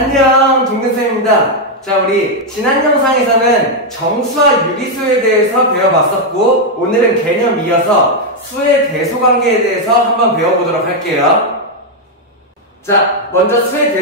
안녕, 동근쌤입니다. 자, 우리 지난 영상에서는 정수와 유리수에 대해서 배워봤었고, 오늘은 개념 이어서 수의 대소관계에 대해서 한번 배워보도록 할게요. 자, 먼저 수의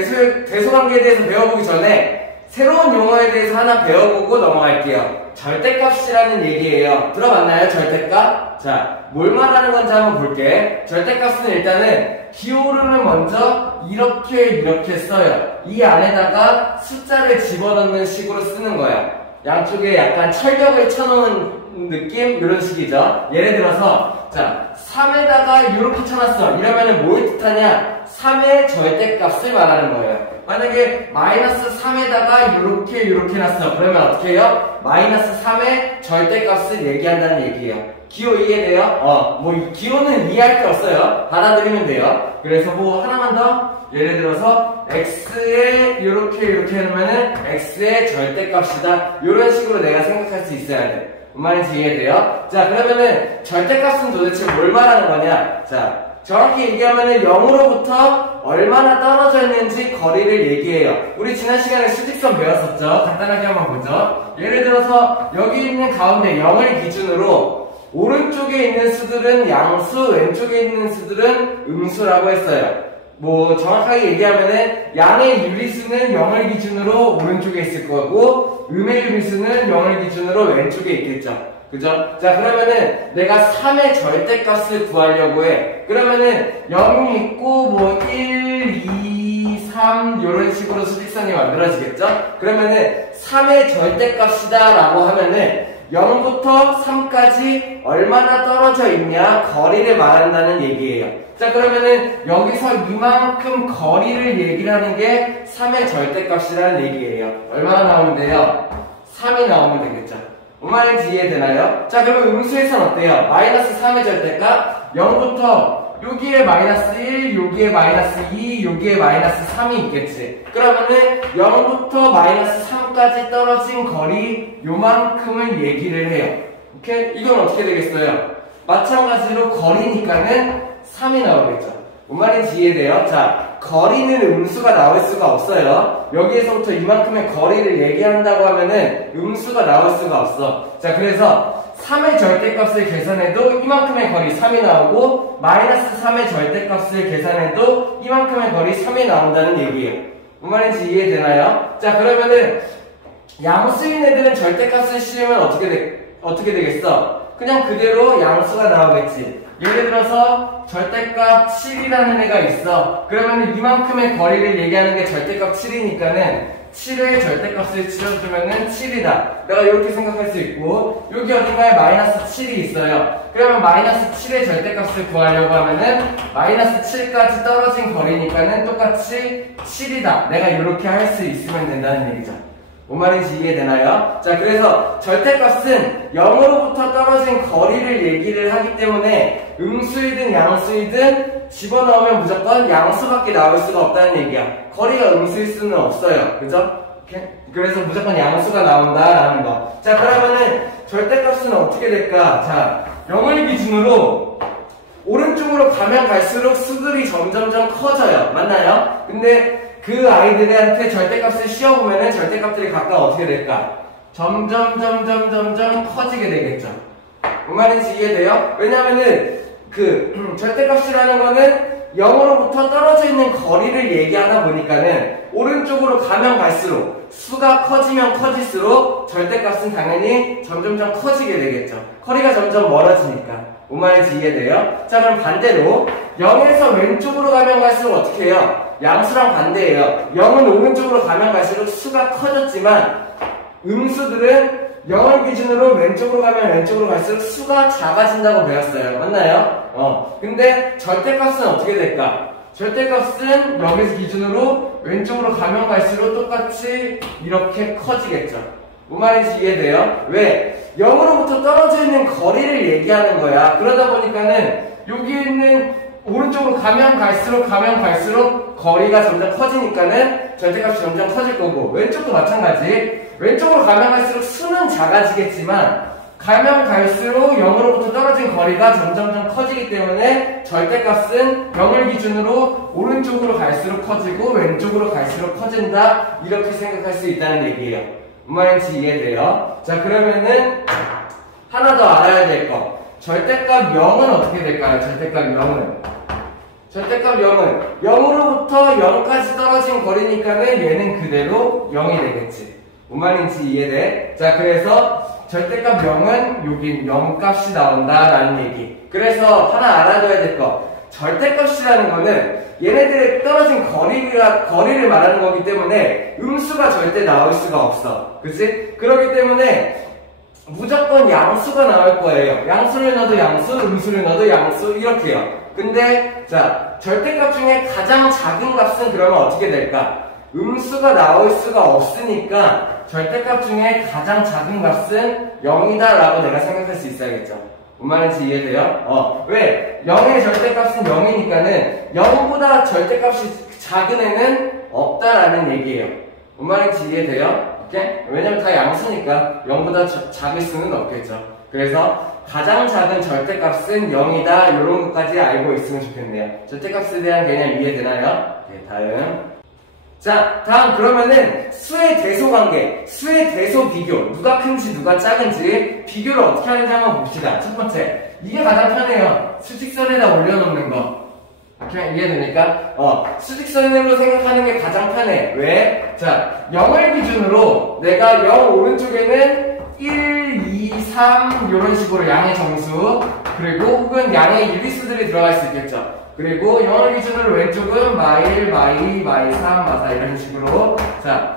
대소관계에 대해서 배워보기 전에 새로운 용어에 대해서 하나 배워보고 넘어갈게요. 절대값이라는 얘기예요. 들어봤나요? 절대값? 자, 뭘 말하는 건지 한번 볼게. 절대값은 일단은 기호를 먼저 이렇게 써요. 이 안에다가 숫자를 집어넣는 식으로 쓰는 거야. 양쪽에 약간 철벽을 쳐놓은 느낌? 이런 식이죠. 예를 들어서 자, 3에다가 이렇게 쳐놨어. 이러면은 뭘 뜻하냐? 3의 절대값을 말하는 거예요. 만약에 마이너스 3에다가 이렇게 놨어. 그러면 어떻게 해요? 마이너스 3의 절대값을 얘기한다는 얘기예요. 기호 이해돼요? 뭐 기호는 이해할 게 없어요. 받아들이면 돼요. 그래서 뭐 하나만 더 예를 들어서 x에 이렇게 해놓으면은 x의 절대값이다. 이런 식으로 내가 생각할 수 있어야 돼. 뭔 말인지 이해돼요? 자, 그러면은 절대값은 도대체 뭘 말하는 거냐? 자, 정확히 얘기하면은 0으로부터 얼마나 떨어져 있는지 거리를 얘기해요. 우리 지난 시간에 수직선 배웠었죠? 간단하게 한번 보죠. 예를 들어서 여기 있는 가운데 0을 기준으로 오른쪽에 있는 수들은 양수, 왼쪽에 있는 수들은 음수라고 했어요. 뭐 정확하게 얘기하면은 양의 유리수는 0을 기준으로 오른쪽에 있을 거고 음의 유리수는 0을 기준으로 왼쪽에 있겠죠. 그죠? 자, 그러면은 내가 3의 절대값을 구하려고 해. 그러면은 0이 있고 뭐 1, 2, 3 이런 식으로 수직선이 만들어지겠죠? 그러면은 3의 절대값이다 라고 하면은 0부터 3까지 얼마나 떨어져 있냐 거리를 말한다는 얘기예요. 자, 그러면은 여기서 이만큼 거리를 얘기를 하는 게 3의 절대값이라는 얘기예요. 얼마나 나오면 돼요? 3이 나오면 되겠죠. 뭔 말인지 이해되나요? 자, 그러면 음수에서는 어때요? 마이너스 3의 절대값 0부터 여기에 마이너스 1, 여기에 마이너스 2, 여기에 마이너스 3이 있겠지. 그러면은 0부터 마이너스 3까지 떨어진 거리 요만큼을 얘기를 해요. 오케이? 이건 어떻게 되겠어요? 마찬가지로 거리니까는 3이 나오겠죠. 뭔 말인지 이해돼요? 자, 거리는 음수가 나올 수가 없어요. 여기에서부터 이만큼의 거리를 얘기한다고 하면은 음수가 나올 수가 없어. 자, 그래서 3의 절대값을 계산해도 이만큼의 거리 3이 나오고 마이너스 3의 절대값을 계산해도 이만큼의 거리 3이 나온다는 얘기예요. 뭔 말인지 이해되나요? 자, 그러면은 양수인 애들은 절대값을 씌우면 어떻게 되겠어? 그냥 그대로 양수가 나오겠지. 예를 들어서 절대값 7이라는 애가 있어. 그러면 이만큼의 거리를 얘기하는 게 절대값 7이니까는 7의 절대값을 치러주면은 7이다. 내가 이렇게 생각할 수 있고, 여기 어딘가에 마이너스 7이 있어요. 그러면 마이너스 7의 절대값을 구하려고 하면은 마이너스 7까지 떨어진 거리니까는 똑같이 7이다. 내가 이렇게 할 수 있으면 된다는 얘기죠. 뭔 말인지 이해되나요? 자, 그래서 절대값은 0으로부터 떨어진 거리를 얘기를 하기 때문에 음수이든 양수이든 집어넣으면 무조건 양수밖에 나올 수가 없다는 얘기야. 거리가 음수일 수는 없어요. 그죠? 그래서 무조건 양수가 나온다라는 거. 자, 그러면은 절대값은 어떻게 될까? 자, 0을 기준으로 오른쪽으로 가면 갈수록 수들이 점점점 커져요. 맞나요? 근데 그 아이들한테 절대값을 씌워보면은 절대값들이 각각 어떻게 될까? 점점 커지게 되겠죠. 뭔 말인지 이해돼요? 왜냐면은 그 절대값이라는 거는 0으로부터 떨어져 있는 거리를 얘기하다 보니까는 오른쪽으로 가면 갈수록 수가 커지면 커질수록 절대값은 당연히 점점점 커지게 되겠죠. 거리가 점점 멀어지니까. 뭔 말인지 이해돼요? 자, 그럼 반대로 0에서 왼쪽으로 가면 갈수록 어떻게 해요? 양수랑 반대예요. 0은 오른쪽으로 가면 갈수록 수가 커졌지만 음수들은 0을 기준으로 왼쪽으로 가면 왼쪽으로 갈수록 수가 작아진다고 배웠어요. 맞나요? 근데 절대값은 어떻게 될까? 절대값은 여기서 기준으로 왼쪽으로 가면 갈수록 똑같이 이렇게 커지겠죠. 뭔 말인지 이해돼요? 왜? 0으로부터 떨어져 있는 거리를 얘기하는 거야. 그러다 보니까는 여기 있는 오른쪽으로 가면 갈수록 거리가 점점 커지니까는 절대값이 점점 커질 거고, 왼쪽도 마찬가지. 왼쪽으로 가면 갈수록 수는 작아지겠지만 가면 갈수록 0으로부터 떨어진 거리가 점점 가장 커지기 때문에 절대값은 0을 기준으로 오른쪽으로 갈수록 커지고 왼쪽으로 갈수록 커진다. 이렇게 생각할 수 있다는 얘기예요. 무슨 말인지 이해돼요? 자, 그러면은 하나 더 알아야 될 거. 절대값 0은 어떻게 될까요? 절대값 0은. 절대값 0은 0으로부터 0까지 떨어진 거리니까는 얘는 그대로 0이 되겠지. 뭔 말인지 이해돼? 자, 그래서 절대값 0은 여긴 0 값이 나온다라는 얘기. 그래서 하나 알아둬야 될 거. 절대값이라는 거는 얘네들의 떨어진 거리를 말하는 거기 때문에 음수가 절대 나올 수가 없어. 그치? 그렇기 때문에 무조건 양수가 나올 거예요. 양수를 넣어도 양수, 음수를 넣어도 양수, 이렇게요. 근데 자, 절대값 중에 가장 작은 값은 그러면 어떻게 될까? 음수가 나올 수가 없으니까 절대값 중에 가장 작은 값은 0이다 라고 내가 생각할 수 있어야겠죠. 뭔 말인지 이해돼요? 왜? 0의 절대값은 0이니까는 0보다 절대값이 작은 애는 없다라는 얘기예요. 뭔 말인지 이해돼요? 오케이? 왜냐면 다 양수니까 0보다 작을 수는 없겠죠. 그래서 가장 작은 절대값은 0이다. 이런 것까지 알고 있으면 좋겠네요. 절대값에 대한 개념 이해되나요? 네, 다음. 자, 다음 그러면은 수의 대소 관계, 수의 대소 비교. 누가 큰지 누가 작은지 비교를 어떻게 하는지 한번 봅시다. 첫 번째, 이게 가장 편해요. 수직선에다 올려놓는 거. 오케이? 이해됩니까? 수직선으로 생각하는 게 가장 편해. 왜? 자, 0을 기준으로 내가 0 오른쪽에는 1, 2, 3 이런 식으로 양의 정수, 그리고 혹은 양의 유리수들이 들어갈 수 있겠죠. 그리고 0을 기준으로 왼쪽은 마일, 마이, 마이 3, 마사 이런 식으로 자,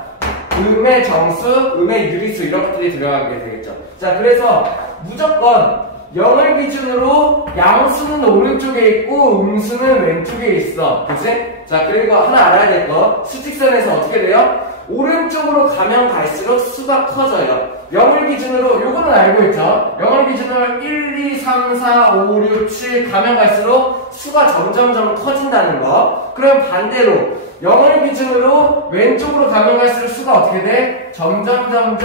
음의 정수, 음의 유리수 이런 것들이 들어가게 되겠죠. 자, 그래서 무조건 0을 기준으로 양수는 오른쪽에 있고 음수는 왼쪽에 있어. 그치? 자, 그리고 하나 알아야 될 거. 수직선에서 어떻게 돼요? 오른쪽으로 가면 갈수록 수가 커져요. 0을 기준으로, 요거는 알고 있죠? 0을 기준으로 1, 2, 3, 4, 5, 6, 7 가면 갈수록 수가 점점점 커진다는 거. 그럼 반대로 0을 기준으로 왼쪽으로 가면 갈수록 수가 어떻게 돼? 점점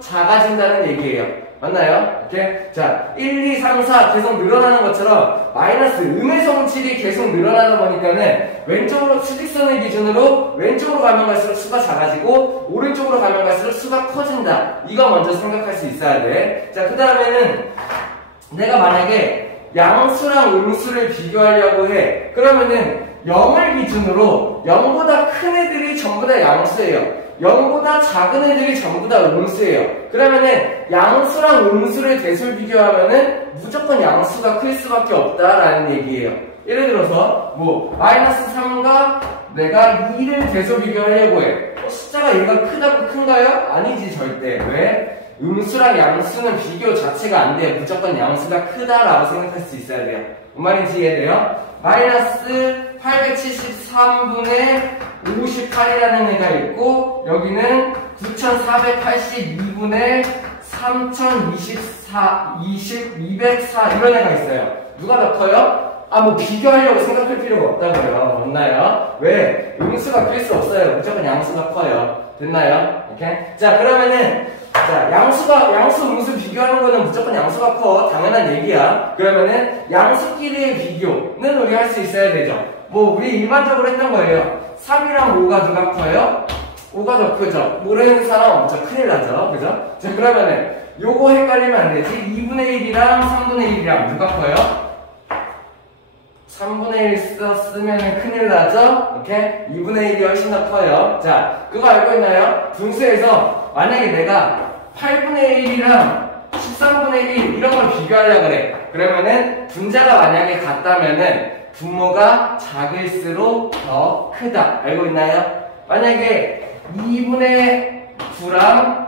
작아진다는 얘기예요. 맞나요? 이렇게? 자, 1, 2, 3, 4 계속 늘어나는 것처럼 마이너스 음의 성질이 계속 늘어나다 보니까는 왼쪽으로 수직선을 기준으로 왼쪽으로 가면 갈수록 수가 작아지고 오른쪽으로 가면 갈수록 수가 커진다. 이거 먼저 생각할 수 있어야 돼. 자, 그 다음에는 내가 만약에 양수랑 음수를 비교하려고 해. 그러면은 0을 기준으로 0보다 큰 애들이 전부 다 양수예요. 0보다 작은 애들이 전부 다 음수예요. 그러면은 양수랑 음수를 대솔 비교하면은 무조건 양수가 클 수밖에 없다라는 얘기예요. 예를 들어서 뭐 마이너스 3과 내가 2를 대솔 비교하려고 해. 숫자가 얘가 크다고 큰가요? 아니지 절대. 왜? 음수랑 양수는 비교 자체가 안 돼요. 무조건 양수가 크다라고 생각할 수 있어야 돼요. 뭔 말인지 이해돼요? 마이너스 873분의 58이라는 애가 있고 여기는 9482분의 204 이런 애가 있어요. 누가 더 커요? 뭐 비교하려고 생각할 필요가 없다고요. 맞나요? 왜? 음수가 클 수 없어요. 무조건 양수가 커요. 됐나요? 이렇게? 자, 그러면은 자, 양수, 음수 비교하는 거는 무조건 양수가 커. 당연한 얘기야. 그러면은 양수끼리의 비교는 우리 할 수 있어야 되죠. 뭐 우리 일반적으로 했던 거예요. 3이랑 5가 누가 커요? 5가 더 크죠. 모르는 사람 없죠. 큰일 나죠. 그죠? 자, 그러면은 요거 헷갈리면 안 되지. 2분의 1이랑 3분의 1이랑 누가 커요? 3분의 1 쓰면 큰일 나죠? 이렇게 2분의 1이 훨씬 더 커요. 자, 그거 알고 있나요? 분수에서 만약에 내가 8분의 1이랑 13분의 1 이런 걸 비교하려고 그래. 그러면은 분자가 만약에 같다면은 분모가 작을수록 더 크다. 알고 있나요? 만약에 2분의 9랑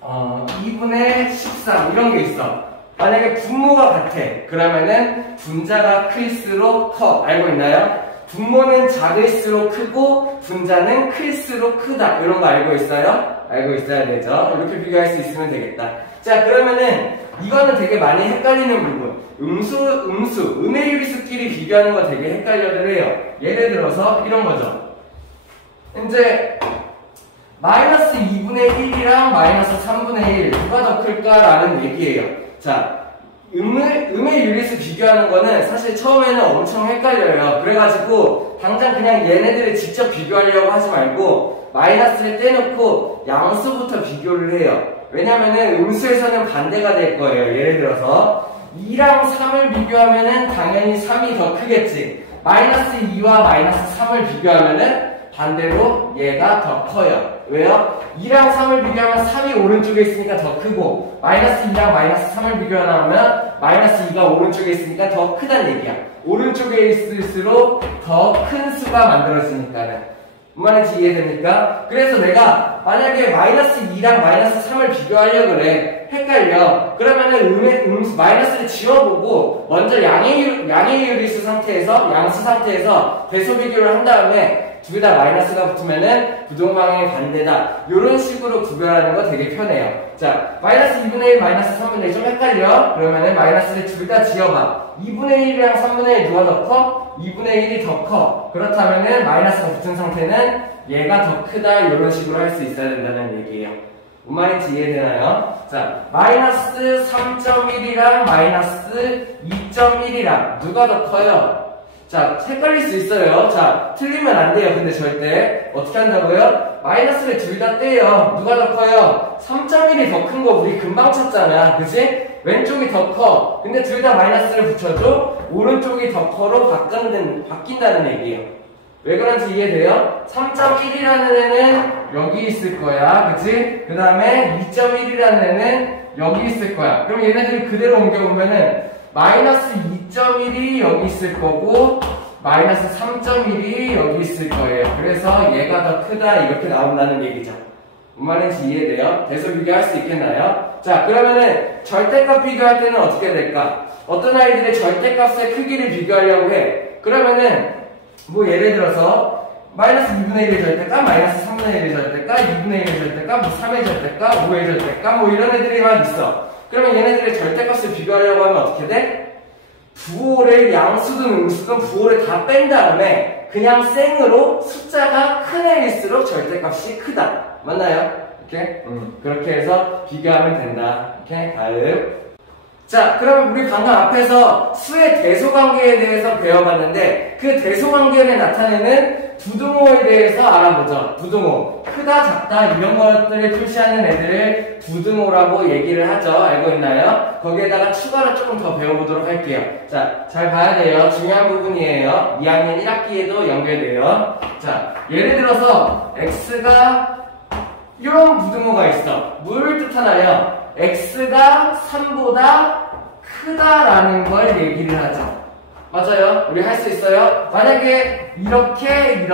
2분의 13 이런 게 있어. 만약에 분모가 같아. 그러면은 분자가 클수록 커. 알고 있나요? 분모는 작을수록 크고 분자는 클수록 크다. 이런 거 알고 있어요? 알고 있어야 되죠. 이렇게 비교할 수 있으면 되겠다. 자, 그러면은 이거는 되게 많이 헷갈리는 부분. 음의 유리수끼리 비교하는 거 되게 헷갈려들 해요. 예를 들어서 이런 거죠. 이제 마이너스 2분의 1이랑 마이너스 3분의 1 누가 더 클까라는 얘기예요. 자, 음의 유리수 비교하는 거는 사실 처음에는 엄청 헷갈려요. 그래가지고 당장 그냥 얘네들을 직접 비교하려고 하지 말고 마이너스를 떼놓고 양수부터 비교를 해요. 왜냐면은 음수에서는 반대가 될 거예요. 예를 들어서 2랑 3을 비교하면은 당연히 3이 더 크겠지. 마이너스 2와 마이너스 3을 비교하면은 반대로 얘가 더 커요. 왜요? 2랑 3을 비교하면 3이 오른쪽에 있으니까 더 크고 마이너스 2랑 마이너스 3을 비교하면 마이너스 2가 오른쪽에 있으니까 더 크다는 얘기야. 오른쪽에 있을수록 더 큰 수가 만들어지니까는. 무슨 말인지 이해됩니까? 그래서 내가 만약에 마이너스 2랑 마이너스 3을 비교하려고 그래. 헷갈려. 그러면은 마이너스를 지워보고 먼저 양의 유리수 상태에서 양수 상태에서 배수 비교를 한 다음에 둘 다 마이너스가 붙으면은 부동방향의 반대다. 이런 식으로 구별하는 거 되게 편해요. 자, 마이너스 2분의 1, 마이너스 3분의 1 좀 헷갈려? 그러면은 마이너스를 둘 다 지워봐. 2분의 1이랑 3분의 1 누가 더 커? 2분의 1이 더 커. 그렇다면은 마이너스가 붙은 상태는 얘가 더 크다. 이런 식으로 할 수 있어야 된다는 얘기예요. 뭔 말인지 이해되나요? 자, 마이너스 3.1이랑 마이너스 2.1이랑 누가 더 커요? 자, 헷갈릴 수 있어요. 자, 틀리면 안 돼요. 근데 절대. 어떻게 한다고요? 마이너스를 둘 다 떼요. 누가 더 커요? 3.1이 더 큰 거 우리 금방 찾잖아. 그치? 왼쪽이 더 커. 근데 둘 다 마이너스를 붙여줘? 오른쪽이 더 커로 바뀐다는 얘기예요. 왜 그런지 이해돼요? 3.1이라는 애는 여기 있을 거야. 그치? 그 다음에 2.1이라는 애는 여기 있을 거야. 그럼 얘네들이 그대로 옮겨보면은 마이너스 2.1이 여기 있을 거고 마이너스 3.1이 여기 있을 거예요. 그래서 얘가 더 크다 이렇게 나온다는 얘기죠. 뭔 말인지 이해돼요? 대소 비교할 수 있겠나요? 자, 그러면은 절대값 비교할 때는 어떻게 될까? 어떤 아이들의 절대값의 크기를 비교하려고 해. 그러면은 뭐 예를 들어서 마이너스 2분의 1의 절대값, 마이너스 3분의 1의 절대값, 2분의 1의 절대값, 뭐 3의 절대값, 5의 절대값 뭐 이런 애들이 막 있어. 그러면 얘네들의 절대값을 비교하려고 하면 어떻게 돼? 부호를 양수든 음수든 부호를 다 뺀 다음에 그냥 생으로 숫자가 큰 애일수록 절대값이 크다. 맞나요? 이렇게? 그렇게 해서 비교하면 된다. 이렇게 다음. 자, 그러면 우리 방금 앞에서 수의 대소관계에 대해서 배워봤는데 그 대소관계를 나타내는 부등호에 대해서 알아보죠. 부등호. 크다, 작다 이런 것들을 표시하는 애들을 부등호라고 얘기를 하죠. 알고 있나요? 거기에다가 추가로 조금 더 배워보도록 할게요. 자, 잘 봐야 돼요. 중요한 부분이에요. 2학년 1학기에도 연결돼요. 자, 예를 들어서 x가 이런 부등호가 있어. 뭘 뜻하나요? x가 3보다 크다라는 걸 얘기를 하죠. 맞아요? 우리 할 수 있어요? 만약에 이렇게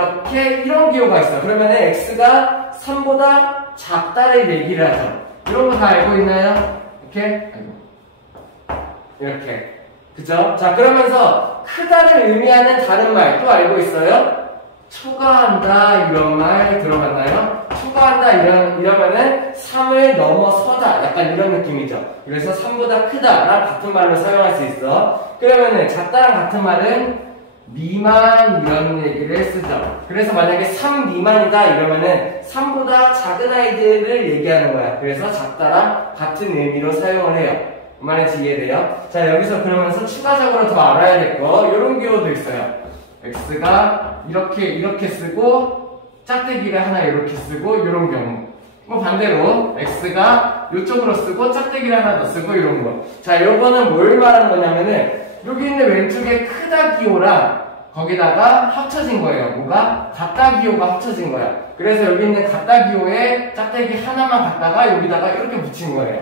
이런 기호가 있어. 그러면 x가 3보다 작다를 얘기를 하죠. 이런 거 다 알고 있나요? 이렇게. 그죠? 자, 그러면서 크다를 의미하는 다른 말 또 알고 있어요? 초과한다 이런 말 들어봤나요? 초과한다 이러면은 3을 넘어서다 약간 이런 느낌이죠. 그래서 3보다 크다랑 같은 말로 사용할 수 있어. 그러면은 작다랑 같은 말은 미만 이런 얘기를 쓰죠. 그래서 만약에 3 미만이다 이러면은 3보다 작은 아이들을 얘기하는 거야. 그래서 작다랑 같은 의미로 사용을 해요. 말인지 이해돼요? 자, 여기서 그러면서 추가적으로 더 알아야 될 거 이런 기호도 있어요. x가 이렇게 쓰고 짝대기를 하나 이렇게 쓰고 이런 경우. 뭐 반대로 x가 이쪽으로 쓰고 짝대기를 하나 더 쓰고 이런 거. 자, 요거는 뭘 말하는 거냐면은 여기 있는 왼쪽에 크다 기호랑 거기다가 합쳐진 거예요. 뭐가? 같다 기호가 합쳐진 거야. 그래서 여기 있는 같다 기호에 짝대기 하나만 갖다가 여기다가 이렇게 붙인 거예요.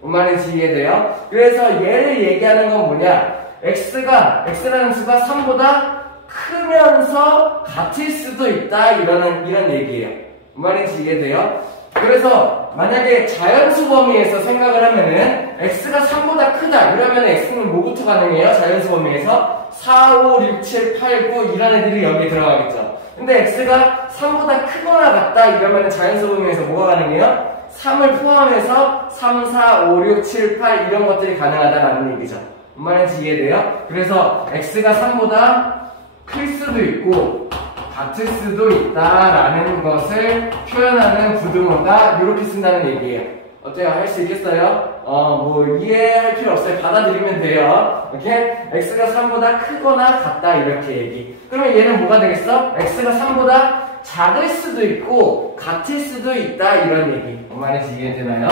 뭔 말인지 이해돼요? 그래서 얘를 얘기하는 건 뭐냐? x라는 수가 3보다 크면서 같을 수도 있다 이런 얘기예요. 뭔 말인지 이해돼요? 그래서 만약에 자연수 범위에서 생각을 하면은 x가 3보다 크다 이러면 x는 뭐부터 가능해요? 자연수 범위에서 4, 5, 6, 7, 8, 9 이런 애들이 여기 들어가겠죠. 근데 x가 3보다 크거나 같다 이러면 자연수 범위에서 뭐가 가능해요? 3을 포함해서 3, 4, 5, 6, 7, 8 이런 것들이 가능하다라는 얘기죠. 뭔 말인지 이해돼요? 그래서 x가 3보다 클 수도 있고 같을 수도 있다라는 것을 표현하는 부등호가 이렇게 쓴다는 얘기예요. 어때요? 할 수 있겠어요? 뭐 이해할 필요 없어요. 받아들이면 돼요. 이렇게 x가 3보다 크거나 같다 이렇게 얘기. 그러면 얘는 뭐가 되겠어? x가 3보다 작을 수도 있고 같을 수도 있다 이런 얘기. 뭔 말인지 이해되나요?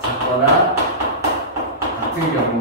작거나 같은 경우.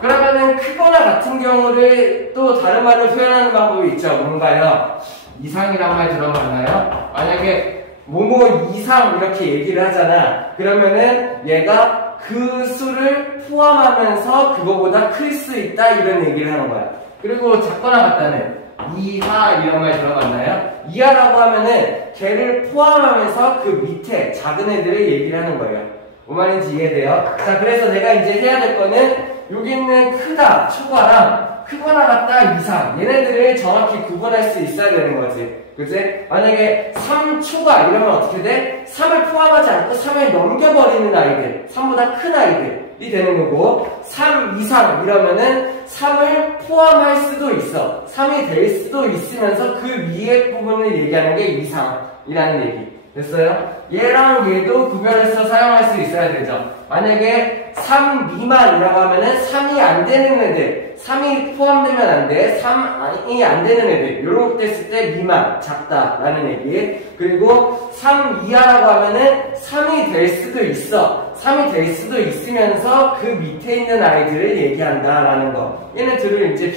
그러면은 크거나 같은 경우를 또 다른 말로 표현하는 방법이 있죠. 뭔가요? 이상이란 말 들어봤나요? 만약에 뭐뭐 이상 이렇게 얘기를 하잖아. 그러면은 얘가 그 수를 포함하면서 그거보다 클 수 있다 이런 얘기를 하는 거야. 그리고 작거나 같다는 이하 이런 말 들어봤나요? 이하라고 하면은 걔를 포함하면서 그 밑에 작은 애들을 얘기를 하는 거예요. 뭔 말인지 이해돼요? 자, 그래서 내가 이제 해야 될 거는 여기 있는 크다, 초과랑 크거나 같다, 이상 얘네들을 정확히 구분할 수 있어야 되는 거지. 그치? 만약에 3초과 이러면 어떻게 돼? 3을 포함하지 않고 3을 넘겨버리는 아이들, 3보다 큰 아이들이 되는 거고, 3 이상 이러면은 3을 포함할 수도 있어. 3이 될 수도 있으면서 그 위에 부분을 얘기하는 게 이상이라는 얘기. 됐어요? 얘랑 얘도 구별해서 사용할 수 있어야 되죠. 만약에 3 미만이라고 하면은 3이 안 되는 애들, 3이 포함되면 안 돼. 3이 안 되는 애들. 요런 때 했을 때 미만, 작다라는 얘기. 그리고 3 이하라고 하면은 3이 될 수도 있어. 3이 될 수도 있으면서 그 밑에 있는 아이들을 얘기한다라는 거. 얘는 둘을 이제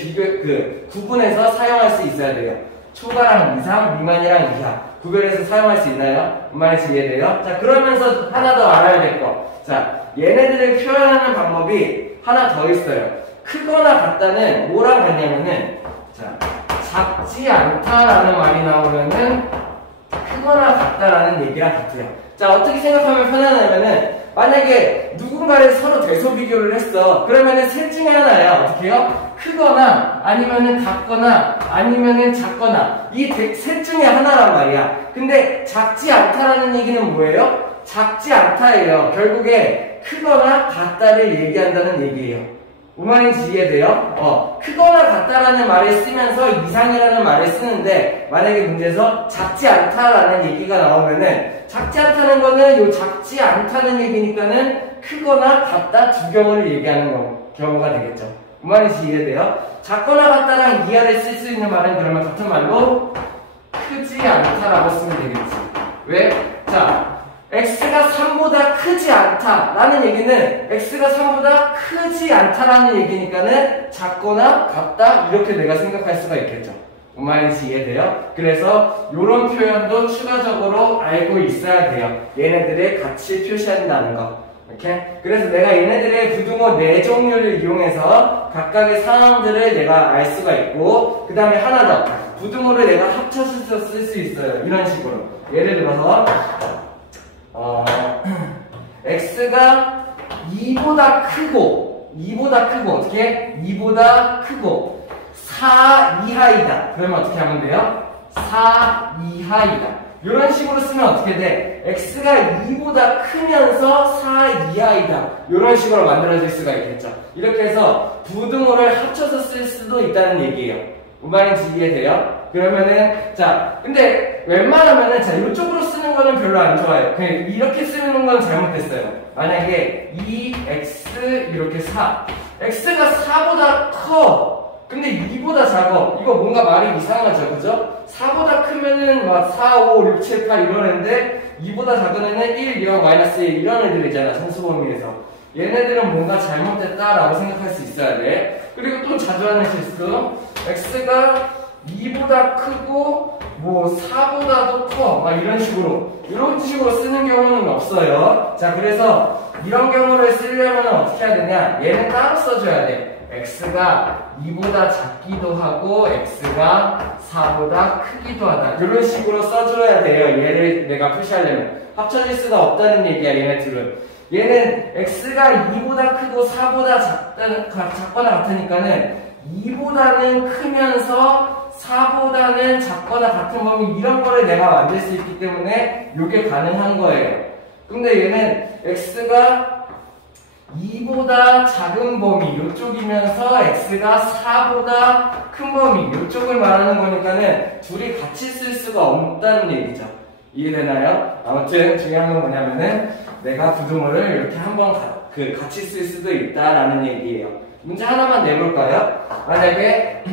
구분해서 사용할 수 있어야 돼요. 초과랑 이상, 미만이랑 이하. 구별해서 사용할 수 있나요? 말인지 이해돼요? 자, 그러면서 하나 더 알아야 될 거. 자, 얘네들을 표현하는 방법이 하나 더 있어요. 크거나 같다는 뭐랑 같냐면은, 자, 작지 않다라는 말이 나오면은 크거나 같다라는 얘기랑 같아요. 자, 어떻게 생각하면 편하냐면은, 만약에 누군가를 서로 대소 비교를 했어. 그러면은 셋 중에 하나야. 어떻게 해요? 크거나 아니면은 같거나 아니면은 작거나 이 셋 중에 하나란 말이야. 근데 작지 않다라는 얘기는 뭐예요? 작지 않다예요. 결국에 크거나 같다를 얘기한다는 얘기예요. 무슨 말인지 이해돼요? 크거나 같다라는 말을 쓰면서 이상이라는 말을 쓰는데 만약에 문제에서 작지 않다라는 얘기가 나오면은 작지 않다는 거는 요 작지 않다는 얘기니까는 크거나 같다 두 경우를 얘기하는 경우가 되겠죠. 무슨 말인지 이해돼요? 작거나 같다랑 이하를 쓸 수 있는 말은 그러면 같은 말로 크지 않다라고 쓰면 되겠지. 왜? 자, x가 3보다 크지 않다라는 얘기는 x가 3보다 크지 않다라는 얘기니까는 작거나 같다 이렇게 내가 생각할 수가 있겠죠. 뭔 말인지 이해돼요? 그래서 이런 표현도 추가적으로 알고 있어야 돼요. 얘네들의 가치 표시한다는 거. 이렇게? 그래서 내가 얘네들의 부등호 4종류를 이용해서 각각의 상황들을 내가 알 수가 있고 그 다음에 하나 더 부등호를 내가 합쳐서 쓸 수 있어요. 이런 식으로. 예를 들어서 x가 2보다 크고 어떻게? 2보다 크고 4 이하이다. 그러면 어떻게 하면 돼요? 4 이하이다. 이런 식으로 쓰면 어떻게 돼? x가 2보다 크면서 4 이하이다. 이런 식으로 만들어질 수가 있겠죠. 이렇게 해서 부등호를 합쳐서 쓸 수도 있다는 얘기예요. 무슨 말인지 이해돼요? 그러면은 자, 근데 웬만하면은 자, 이쪽으로 쓰는 거는 별로 안 좋아요. 그냥 이렇게 쓰는 건 잘못됐어요. 만약에 2x 이렇게 4 x가 4보다 커. 근데 2보다 작아. 이거 뭔가 말이 이상하죠, 그죠? 4보다 크면은 막 4, 5, 6, 7, 8 이런 애인데 2보다 작은 애는 1, 2, 마이너스 1 이런 애들이잖아, 상수범위에서. 얘네들은 뭔가 잘못됐다라고 생각할 수 있어야 돼. 그리고 또 자주 하는 실수. x가 2보다 크고 뭐 4보다도 커. 막 이런 식으로 쓰는 경우는 없어요. 자, 그래서 이런 경우를 쓰려면 어떻게 해야 되냐? 얘는 따로 써줘야 돼. x가 2보다 작기도 하고 x가 4보다 크기도 하다. 이런 식으로 써줘야 돼요. 얘를 내가 표시하려면. 합쳐질 수가 없다는 얘기야, 얘네 둘은. 얘는 x가 2보다 크고 4보다 작거나 같으니까는 2보다는 크면서 4보다는 작거나 같은 범위 이런 거를 내가 만들 수 있기 때문에 이게 가능한 거예요. 근데 얘는 x가 2보다 작은 범위 이쪽이면서 x가 4보다 큰 범위 이쪽을 말하는 거니까는 둘이 같이 쓸 수가 없다는 얘기죠. 이해되나요? 아무튼 중요한 건 뭐냐면은 내가 부등호를 이렇게 한번 같이 쓸 수도 있다라는 얘기예요. 문제 하나만 내볼까요? 만약에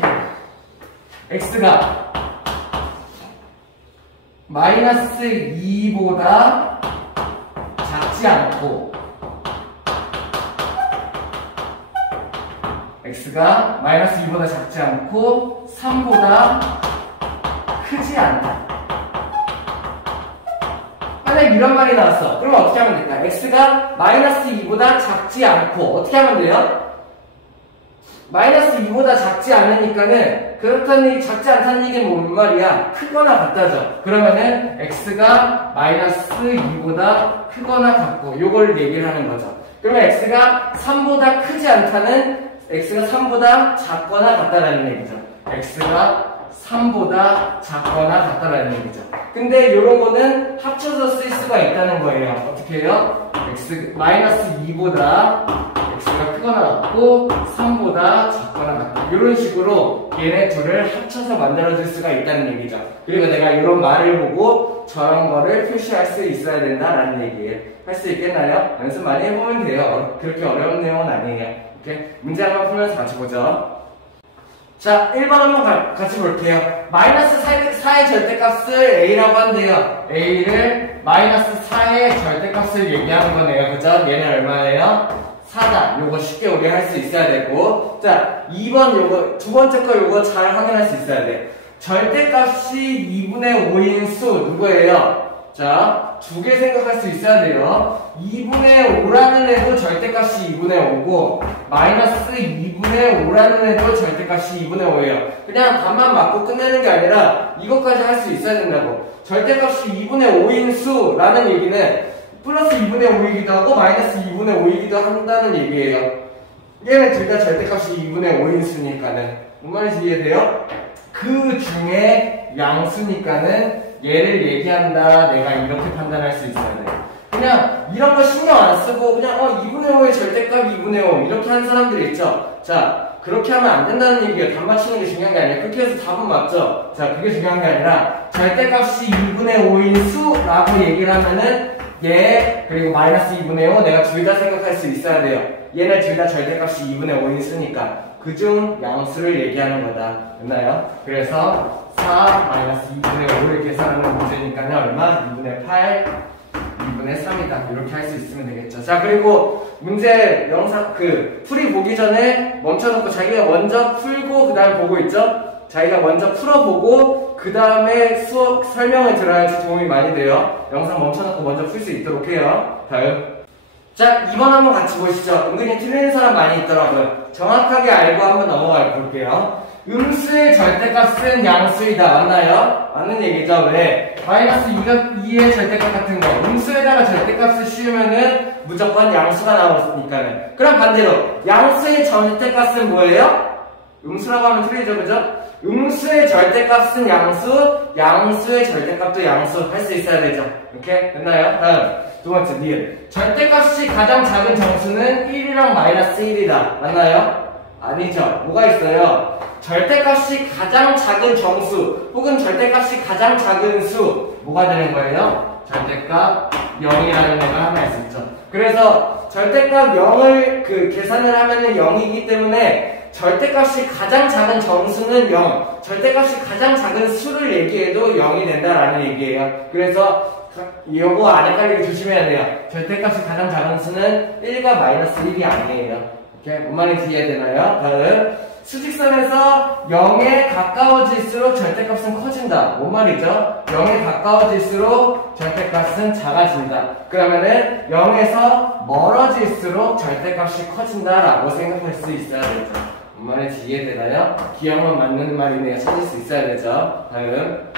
x가 마이너스 2보다 작지 않고 x가 마이너스 2보다 작지 않고 3보다 크지 않다. 만약 이런 말이 나왔어. 그러면 어떻게 하면 될까? x가 마이너스 2보다 작지 않고 어떻게 하면 돼요? 마이너스 2보다 작지 않으니까는 그렇다니 작지 않다는 얘기는 뭔 말이야? 크거나 같다죠. 그러면은 x가 마이너스 2보다 크거나 같고 요걸 얘기를 하는 거죠. 그러면 x가 3보다 크지 않다는 x가 3보다 작거나 같다라는 얘기죠. x가 3보다 작거나 같다라는 얘기죠. 근데 요런 거는 합쳐서 쓸 수가 있다는 거예요. 어떻게 해요? 마이너스 2보다 x가 크거나 같고 3보다 작거나 같다. 이런 식으로 얘네 둘을 합쳐서 만들어줄 수가 있다는 얘기죠. 그리고 내가 이런 말을 보고 저런 거를 표시할 수 있어야 된다라는 얘기예요. 할 수 있겠나요? 연습 많이 해보면 돼요. 그렇게 어려운 내용은 아니에요. 이렇게 문제 한번 풀면서 같이 보죠. 자, 1번 한번 같이 볼게요. 마이너스 4의 절대값을 a라고 한대요. a를 마이너스 4의 절대값을 얘기하는 거네요. 그죠? 얘는 얼마예요? 4다. 요거 쉽게 우리 할 수 있어야 되고. 자, 2번 요거, 두 번째 거 요거 잘 확인할 수 있어야 돼. 절대값이 2분의 5인 수 누구예요? 자, 두 개 생각할 수 있어야 돼요. 2분의 5라는 애도 절대값이 2분의 5고 마이너스 2분의 5라는 애도 절대값이 2분의 5예요. 그냥 답만 맞고 끝내는 게 아니라 이것까지 할 수 있어야 된다고. 절대값이 2분의 5인 수라는 얘기는 플러스 2분의 5이기도 하고 마이너스 2분의 5이기도 한다는 얘기예요. 얘는 둘 다 절대값이 2분의 5인 수니까는 뭔 말인지 이해돼요? 그 중에 양수니까는 얘를 얘기한다. 내가 이렇게 판단할 수 있어야 돼. 그냥 이런 거 신경 안 쓰고 그냥 2분의 5의 절대값 2분의 5 이렇게 하는 사람들이 있죠. 자, 그렇게 하면 안 된다는 얘기예요. 답 맞추는 게 중요한 게 아니라 그렇게 해서 답은 맞죠. 자, 그게 중요한 게 아니라 절대값이 2분의 5인 수라고 얘기를 하면은 얘 그리고 마이너스 2분의 5 내가 둘 다 생각할 수 있어야 돼요. 얘네 둘 다 절대값이 2분의 5인 수니까 그중 양수를 얘기하는 거다. 됐나요? 그래서 4 마이너스 2분의 5를 계산하는 문제니까는 얼마? 2분의 8 2분의 3이다. 이렇게 할 수 있으면 되겠죠. 자, 그리고 문제 영상 풀이 보기 전에 멈춰놓고 자기가 먼저 풀고 그 다음에 보고 있죠? 자기가 먼저 풀어보고 그 다음에 수업 설명을 들어야지 도움이 많이 돼요. 영상 멈춰놓고 먼저 풀 수 있도록 해요. 다음. 자, 2번 한번 같이 보시죠. 은근히 틀리는 사람 많이 있더라고요. 정확하게 알고 한번 넘어가 볼게요. 음수의 절대값은 양수이다. 맞나요? 맞는 얘기죠. 왜? 마이너스 2의 절대값 같은 거 음수에다가 절대값을 씌우면은 무조건 양수가 나오니까는. 그럼 반대로 양수의 절대값은 뭐예요? 음수라고 하면 틀리죠. 그죠? 음수의 절대값은 양수, 양수의 절대값도 양수 할 수 있어야 되죠. 이렇게 됐나요? 다음 두 번째 니은. 절대값이 가장 작은 정수는 1이랑 마이너스 1이다. 맞나요? 아니죠. 뭐가 있어요? 절대값이 가장 작은 정수 혹은 절대값이 가장 작은 수 뭐가 되는 거예요? 절대값 0이라는 애가 하나 있었죠. 그래서 절대값 0을 계산을 하면은 0이기 때문에 절대값이 가장 작은 정수는 0, 절대값이 가장 작은 수를 얘기해도 0이 된다라는 얘기예요. 그래서 이거 안 헷갈리게 조심해야 돼요. 절대값이 가장 작은 수는 1과 마이너스 1이 아니에요. 이렇게 뭔 말인지 이해되나요? 다음 수직선에서 0에 가까워질수록 절대값은 커진다. 뭔 말이죠? 0에 가까워질수록 절대값은 작아진다. 그러면은 0에서 멀어질수록 절대값이 커진다라고 생각할 수 있어야 되죠. 뭔 말인지 이해되나요? 기억만 맞는 말이네요. 찾을 수 있어야 되죠. 다음.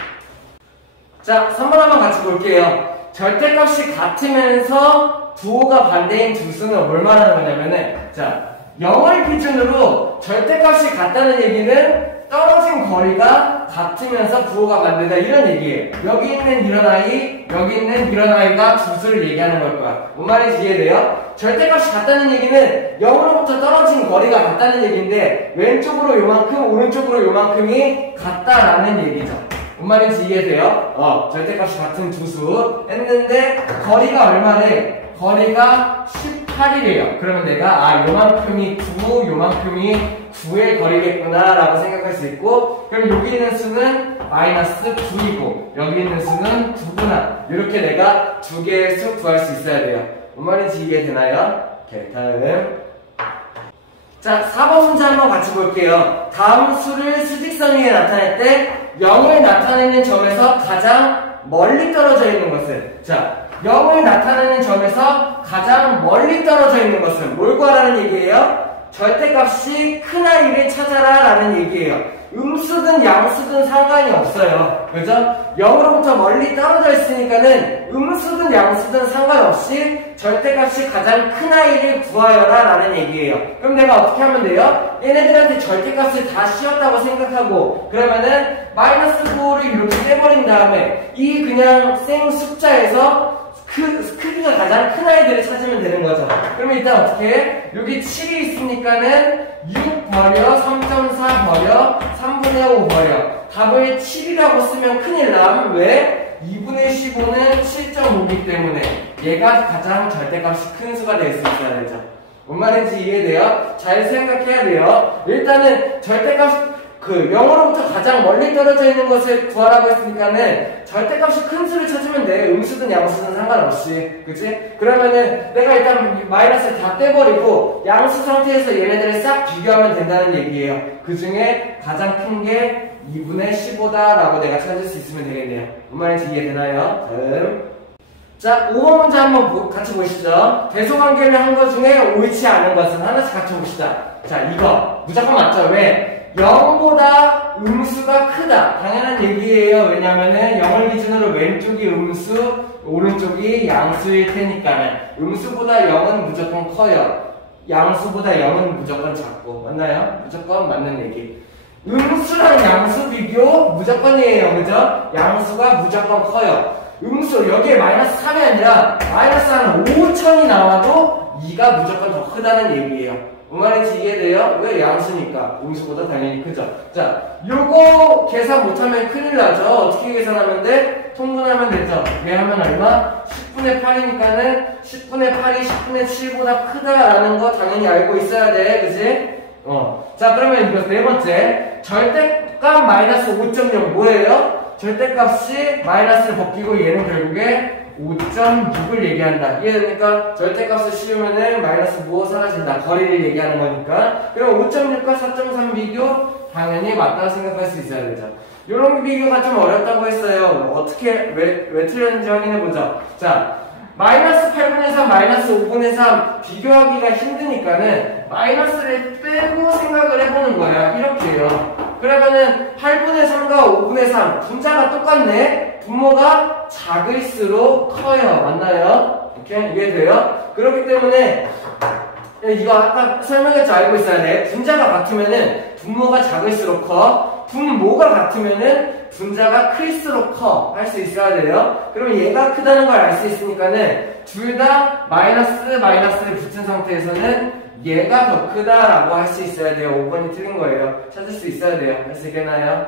자, 3번 한번 같이 볼게요. 절대값이 같으면서 부호가 반대인 두 수는 뭘 말하는 거냐면은, 자, 0을 기준으로 절대값이 같다는 얘기는 떨어진 거리가 같으면서 부호가 반대다 이런 얘기예요. 여기 있는 이런 아이, 여기 있는 이런 아이가 두 수를 얘기하는 걸 거야. 뭔 말인지 이해돼요? 절대값이 같다는 얘기는 0으로부터 떨어진 거리가 같다는 얘기인데 왼쪽으로 요만큼, 오른쪽으로 요만큼이 같다라는 얘기죠. 뭔 말인지 이해돼요? 절대값이 같은 두 수 했는데 거리가 얼마래? 거리가 10 8이래요. 그러면 내가 요만큼이 9, 요만큼이 9의 거리겠구나 라고 생각할 수 있고, 그럼 여기 있는 수는 마이너스 9이고 여기 있는 수는 9구나. 이렇게 내가 두 개의 수 구할 수 있어야 돼요. 뭔 말인지 이해되나요? 오케이, 다음. 자, 4번 문제 한번 같이 볼게요. 다음 수를 수직선 위에 나타낼 때 0을 나타내는 점에서 가장 멀리 떨어져 있는 것은, 자, 0을 나타내는 점에서 가장 멀리 떨어져 있는 것은 뭘 구하라는 얘기예요? 절대값이 큰 아이를 찾아라 라는 얘기예요. 음수든 양수든 상관이 없어요. 그죠? 0으로부터 멀리 떨어져 있으니까는 음수든 양수든 상관없이 절대값이 가장 큰 아이를 구하여라 라는 얘기예요. 그럼 내가 어떻게 하면 돼요? 얘네들한테 절대값을 다 씌웠다고 생각하고, 그러면은 마이너스 9를 이렇게 떼버린 다음에 이 그냥 생 숫자에서 크기가 가장 큰 아이들을 찾으면 되는 거죠. 그러면 일단 어떻게 해? 여기 7이 있으니까는 6 버려, 3.4 버려, 3분의 5 버려. 답을 7이라고 쓰면 큰일 남. 왜? 2분의 15는 7.5이기 때문에 얘가 가장 절대값이 큰 수가 될 수 있어야 되죠. 뭔 말인지 이해돼요? 잘 생각해야 돼요. 일단은 절대값, 0으로부터 가장 멀리 떨어져 있는 것을 구하라고 했으니까는 절대값이 큰 수를 찾으면 돼. 음수든 양수든 상관없이. 그치? 그러면은 내가 일단 마이너스를 다 떼버리고 양수 상태에서 얘네들을 싹 비교하면 된다는 얘기예요. 그 중에 가장 큰 게 2분의 15다 라고 내가 찾을 수 있으면 되겠네요. 뭔 말인지 이해되나요? 다음. 자, 5번 문제 한번 같이 보시죠. 대소관계를 한 것 중에 옳지 않은 것은 하나씩 같이 봅시다. 자, 이거 무조건 맞죠? 왜? 0보다 음수가 크다. 당연한 얘기예요. 왜냐면은 0을 기준으로 왼쪽이 음수, 오른쪽이 양수일 테니까는 음수보다 0은 무조건 커요. 양수보다 0은 무조건 작고. 맞나요? 무조건 맞는 얘기. 음수랑 양수 비교 무조건이에요. 그죠? 양수가 무조건 커요. 음수, 여기에 마이너스 3이 아니라 마이너스 한 5천이 나와도 2가 무조건 더 크다는 얘기예요. 뭔 말인지 이해돼요? 왜? 양수니까. 음수보다 당연히 크죠. 자, 요거 계산 못하면 큰일 나죠? 어떻게 계산하면 돼? 통분하면 되죠. 왜 하면 얼마? 10분의 8이니까는 10분의 8이 10분의 7보다 크다라는 거 당연히 알고 있어야 돼. 그치? 자, 그러면 이거 네 번째. 절대값 마이너스 5.0 뭐예요? 절대값이 마이너스를 벗기고 얘는 결국에 5.6을 얘기한다. 이해됩니까? 절대값을 씌우면은 마이너스 뭐 사라진다. 거리를 얘기하는 거니까. 그럼 5.6과 4.3 비교 당연히 맞다고 생각할 수 있어야 되죠. 요런 비교가 좀 어렵다고 했어요. 어떻게, 왜 틀렸는지 확인해보죠. 자, 마이너스 8분의 3, 마이너스 5분의 3 비교하기가 힘드니까는 마이너스를 빼고 생각을 해보는 거야. 이렇게요. 그러면은 8분의 3과 5분의 3 분자가 똑같네. 분모가 작을수록 커요. 맞나요? 이렇게 이해돼요? 그렇기 때문에 이거 아까 설명했죠? 알고 있어야 돼. 분자가 같으면은 분모가 작을수록 커. 분모가 같으면은 분자가 클수록 커. 할 수 있어야 돼요. 그러면 얘가 크다는 걸 알 수 있으니까는 둘 다 마이너스를 붙인 상태에서는 얘가 더 크다라고 할 수 있어야 돼요. 5번이 틀린 거예요. 찾을 수 있어야 돼요. 할 수 있겠나요?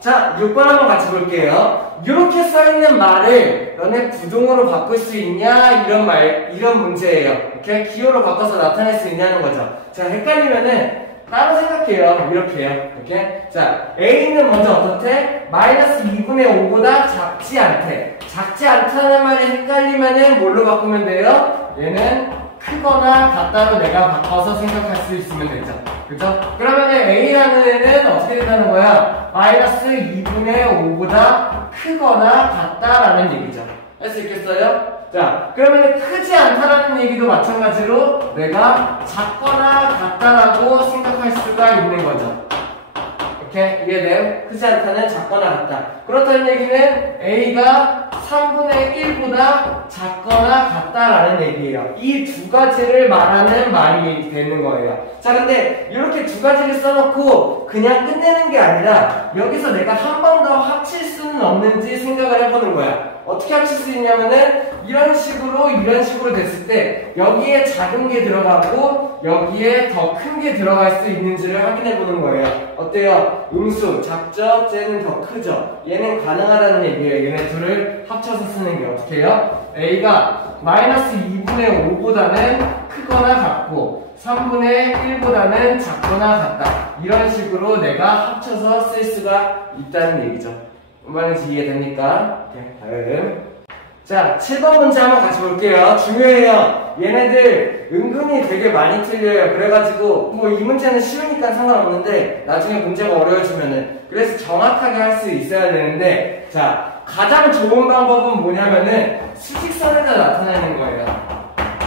자, 6번 한번 같이 볼게요. 이렇게 써있는 말을 너네 부동어로 바꿀 수 있냐? 이런 문제예요. 이렇게 기호로 바꿔서 나타낼 수 있냐는 거죠. 자, 헷갈리면은 따로 생각해요. 이렇게요. 이렇게. 자, A는 먼저 어떻대? 마이너스 2분의 5보다 작지 않대. 작지 않다는 말이 헷갈리면은 뭘로 바꾸면 돼요? 얘는 크거나 같다로 내가 바꿔서 생각할 수 있으면 되죠. 그죠? 그러면은 A라는 애는 어떻게 된다는 거야? 마이너스 2분의 5보다 크거나 같다라는 얘기죠. 할 수 있겠어요? 자, 그러면 크지 않다라는 얘기도 마찬가지로 내가 작거나 같다라고 생각할 수가 있는 거죠. 이렇게 이해돼요? 크지 않다는 작거나 같다. 그렇다는 얘기는 A가 3분의 1보다 작거나 같다라는 얘기예요. 이 두 가지를 말하는 말이 되는 거예요. 자, 근데 이렇게 두 가지를 써놓고 그냥 끝내는 게 아니라 여기서 내가 한 번 더 합칠 수는 없는지 생각을 해보는 거야. 어떻게 합칠 수 있냐면은 이런 식으로 됐을 때 여기에 작은 게 들어가고 여기에 더 큰 게 들어갈 수 있는지를 확인해 보는 거예요. 어때요? 음수 작죠? 쟤는 더 크죠? 얘는 가능하다는 얘기예요. 얘네 둘을 합쳐서 쓰는 게 어떻게 해요? A가 마이너스 2분의 5보다는 크거나 같고 3분의 1보다는 작거나 같다. 이런 식으로 내가 합쳐서 쓸 수가 있다는 얘기죠. 무슨 말인지 이해됩니까? 네, 다음. 자, 7번 문제 한번 같이 볼게요. 중요해요. 얘네들 은근히 되게 많이 틀려요. 그래가지고 뭐 이 문제는 쉬우니까 상관없는데 나중에 문제가 어려워지면은 그래서 정확하게 할 수 있어야 되는데 자, 가장 좋은 방법은 뭐냐면은 수직선에다 나타내는 거예요.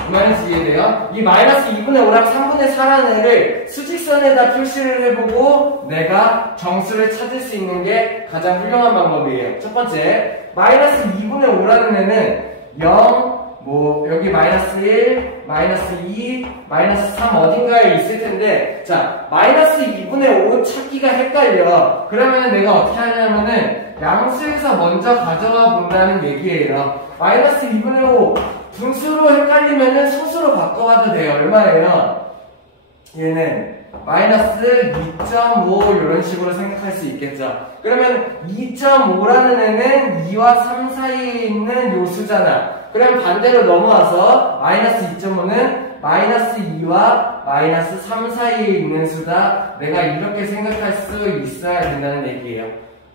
그 말인지 이해돼요? 이 마이너스 2분의 5랑 3분의 4라는 애를 수직선에다 표시를 해보고 내가 정수를 찾을 수 있는 게 가장 훌륭한 방법이에요. 첫 번째, 마이너스 2분의 5라는 애는 0, 뭐 여기 마이너스 1, 마이너스 2, 마이너스 3 어딘가에 있을 텐데 자, 마이너스 2분의 5 찾기가 헷갈려. 그러면 내가 어떻게 하냐면은 양수에서 먼저 가져와 본다는 얘기예요. 마이너스 2분의 5 분수로 헷갈리면은 소수로 바꿔와도 돼요. 얼마예요? 얘는 마이너스 2.5 이런 식으로 생각할 수 있겠죠. 그러면 2.5라는 애는 2와 3 사이에 있는 요수잖아. 그럼 반대로 넘어와서 마이너스 2.5는 마이너스 2와 마이너스 3 사이에 있는 수다. 내가 이렇게 생각할 수 있어야 된다는 얘기예요.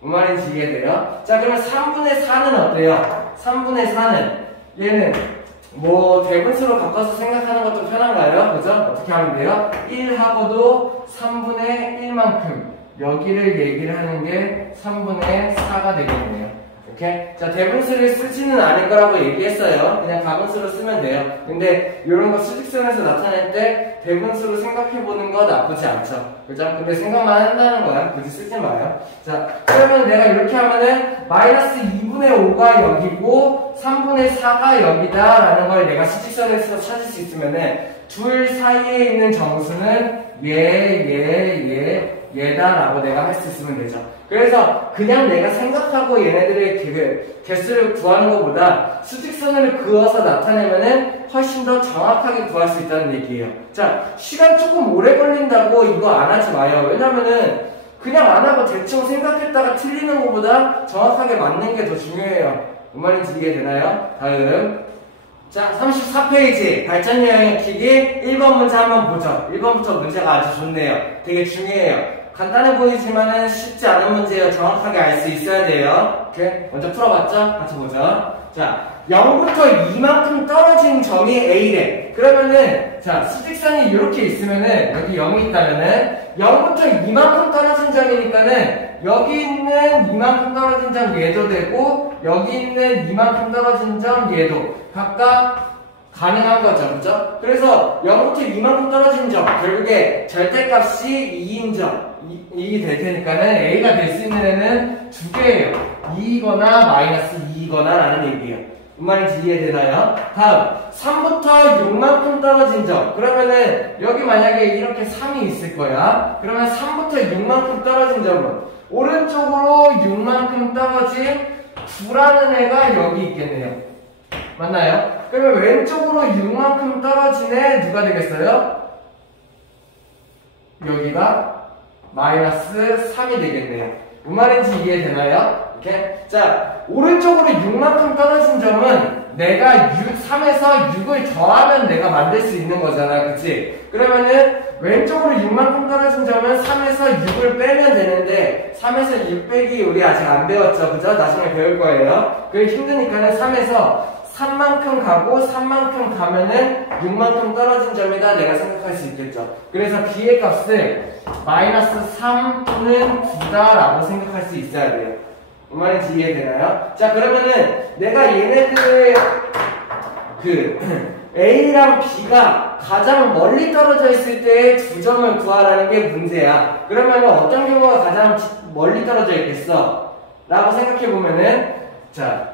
무슨 말인지 이해돼요? 자, 그러면 3분의 4는 어때요? 3분의 4는 얘는 뭐 대분수로 바꿔서 생각하는 것도 편한가요? 그죠? 어떻게 하면 돼요? 1하고도 3분의 1만큼 여기를 얘기를 하는 게 3분의 4가 되겠네요. 이렇게? 자, 대분수를 쓰지는 않을 거라고 얘기했어요. 그냥 가분수로 쓰면 돼요. 근데 이런 거 수직선에서 나타낼 때 대분수로 생각해보는 거 나쁘지 않죠. 그죠? 근데 생각만 한다는 거야. 굳이 쓰지 마요. 자, 그러면 내가 이렇게 하면은 마이너스 2분의 5가 여기고 3분의 4가 여기다 라는 걸 내가 수직선에서 찾을 수 있으면은 둘 사이에 있는 정수는 얘다 라고 내가 할 수 있으면 되죠. 그래서 그냥 내가 생각하고 얘네들의 개수를 구하는 것보다 수직선을 그어서 나타내면은 훨씬 더 정확하게 구할 수 있다는 얘기예요. 자, 시간 조금 오래 걸린다고 이거 안 하지 마요. 왜냐면은 그냥 안 하고 대충 생각했다가 틀리는 것보다 정확하게 맞는 게 더 중요해요. 무슨 말인지 이해되나요? 다음. 자, 34페이지 발전여행 익히기 1번 문제 한번 보죠. 1번부터 문제가 아주 좋네요. 되게 중요해요. 간단해 보이지만은 쉽지 않은 문제예요. 정확하게 알 수 있어야 돼요. 오케이? 먼저 풀어봤죠? 같이 보죠. 자, 0부터 2만큼 떨어진 점이 A래. 그러면은 자, 수직선이 이렇게 있으면은 여기 0이 있다면은 0부터 2만큼 떨어진 점이니까는 여기 있는 이만큼 떨어진 점 얘도 되고 여기 있는 이만큼 떨어진 점 얘도 각각 가능한 거죠. 그죠? 그래서 0부터 2만큼 떨어진 점 결국에 절대값이 2인 점 2이 될 테니까는 A가 될 수 있는 애는 두 개예요. 2이거나 마이너스 2이거나 라는 얘기예요. 무슨 말인지 이해되나요? 다음 3부터 6만큼 떨어진 점. 그러면은 여기 만약에 이렇게 3이 있을 거야. 그러면 3부터 6만큼 떨어진 점은 오른쪽으로 6만큼 떨어진 9라는 애가 여기 있겠네요. 맞나요? 그러면 왼쪽으로 6만큼 떨어진 애 누가 되겠어요? 여기가 마이너스 3이 되겠네요. 무슨 말인지 이해되나요? 이렇게? 자, 오른쪽으로 6만큼 떨어진 점은 내가 3에서 6을 더하면 내가 만들 수 있는 거잖아. 그치? 그러면은 왼쪽으로 6만큼 떨어진 점은 3에서 6을 빼면 되는데 3에서 6 빼기 우리 아직 안 배웠죠. 그죠? 나중에 배울 거예요. 그게 힘드니까는 3에서 3만큼 가고 3만큼 가면은 6만큼 떨어진 점이다 내가 생각할 수 있겠죠. 그래서 B의 값을 마이너스 3 또는 9다 라고 생각할 수 있어야 돼요. 무슨 말인지 이해되나요? 자, 그러면은 내가 얘네들의 A랑 B가 가장 멀리 떨어져 있을 때 두 점을 구하라는 게 문제야. 그러면 어떤 경우가 가장 멀리 떨어져 있겠어? 라고 생각해보면은 자,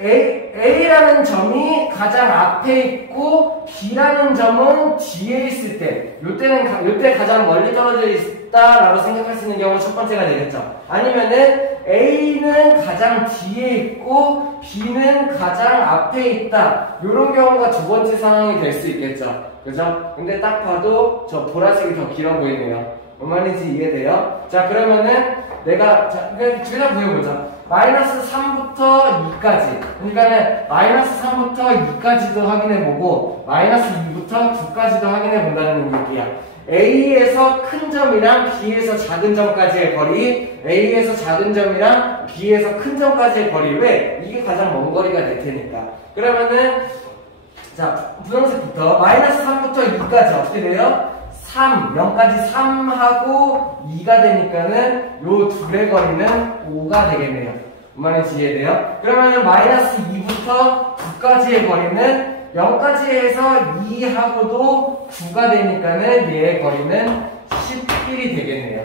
A라는 점이 가장 앞에 있고 B라는 점은 뒤에 있을 때 요때 가장 멀리 떨어져 있다라고 생각할 수 있는 경우가 첫 번째가 되겠죠. 아니면은 A는 가장 뒤에 있고 B는 가장 앞에 있다. 이런 경우가 두 번째 상황이 될 수 있겠죠. 그죠? 근데 딱 봐도 저 보라색이 더 길어 보이네요. 뭔 말인지 이해돼요? 자, 그러면은 자, 둘 다 구해보자. 마이너스 3부터 2까지. 그러니까는 마이너스 3부터 2까지도 확인해보고 마이너스 2부터 9까지도 확인해본다는 얘기야. A에서 큰 점이랑 B에서 작은 점까지의 거리, A에서 작은 점이랑 B에서 큰 점까지의 거리. 왜? 이게 가장 먼 거리가 될 테니까. 그러면은 자, 분홍색부터 마이너스 3부터 2까지 어떻게 돼요? 3, 0까지 3하고 2가 되니까는 요 둘의 거리는 5가 되겠네요. 뭔 말인지 이해돼요? 그러면은 마이너스 2부터 9까지의 거리는 0까지 해서 2하고도 9가 되니까는 얘의 거리는 11이 되겠네요.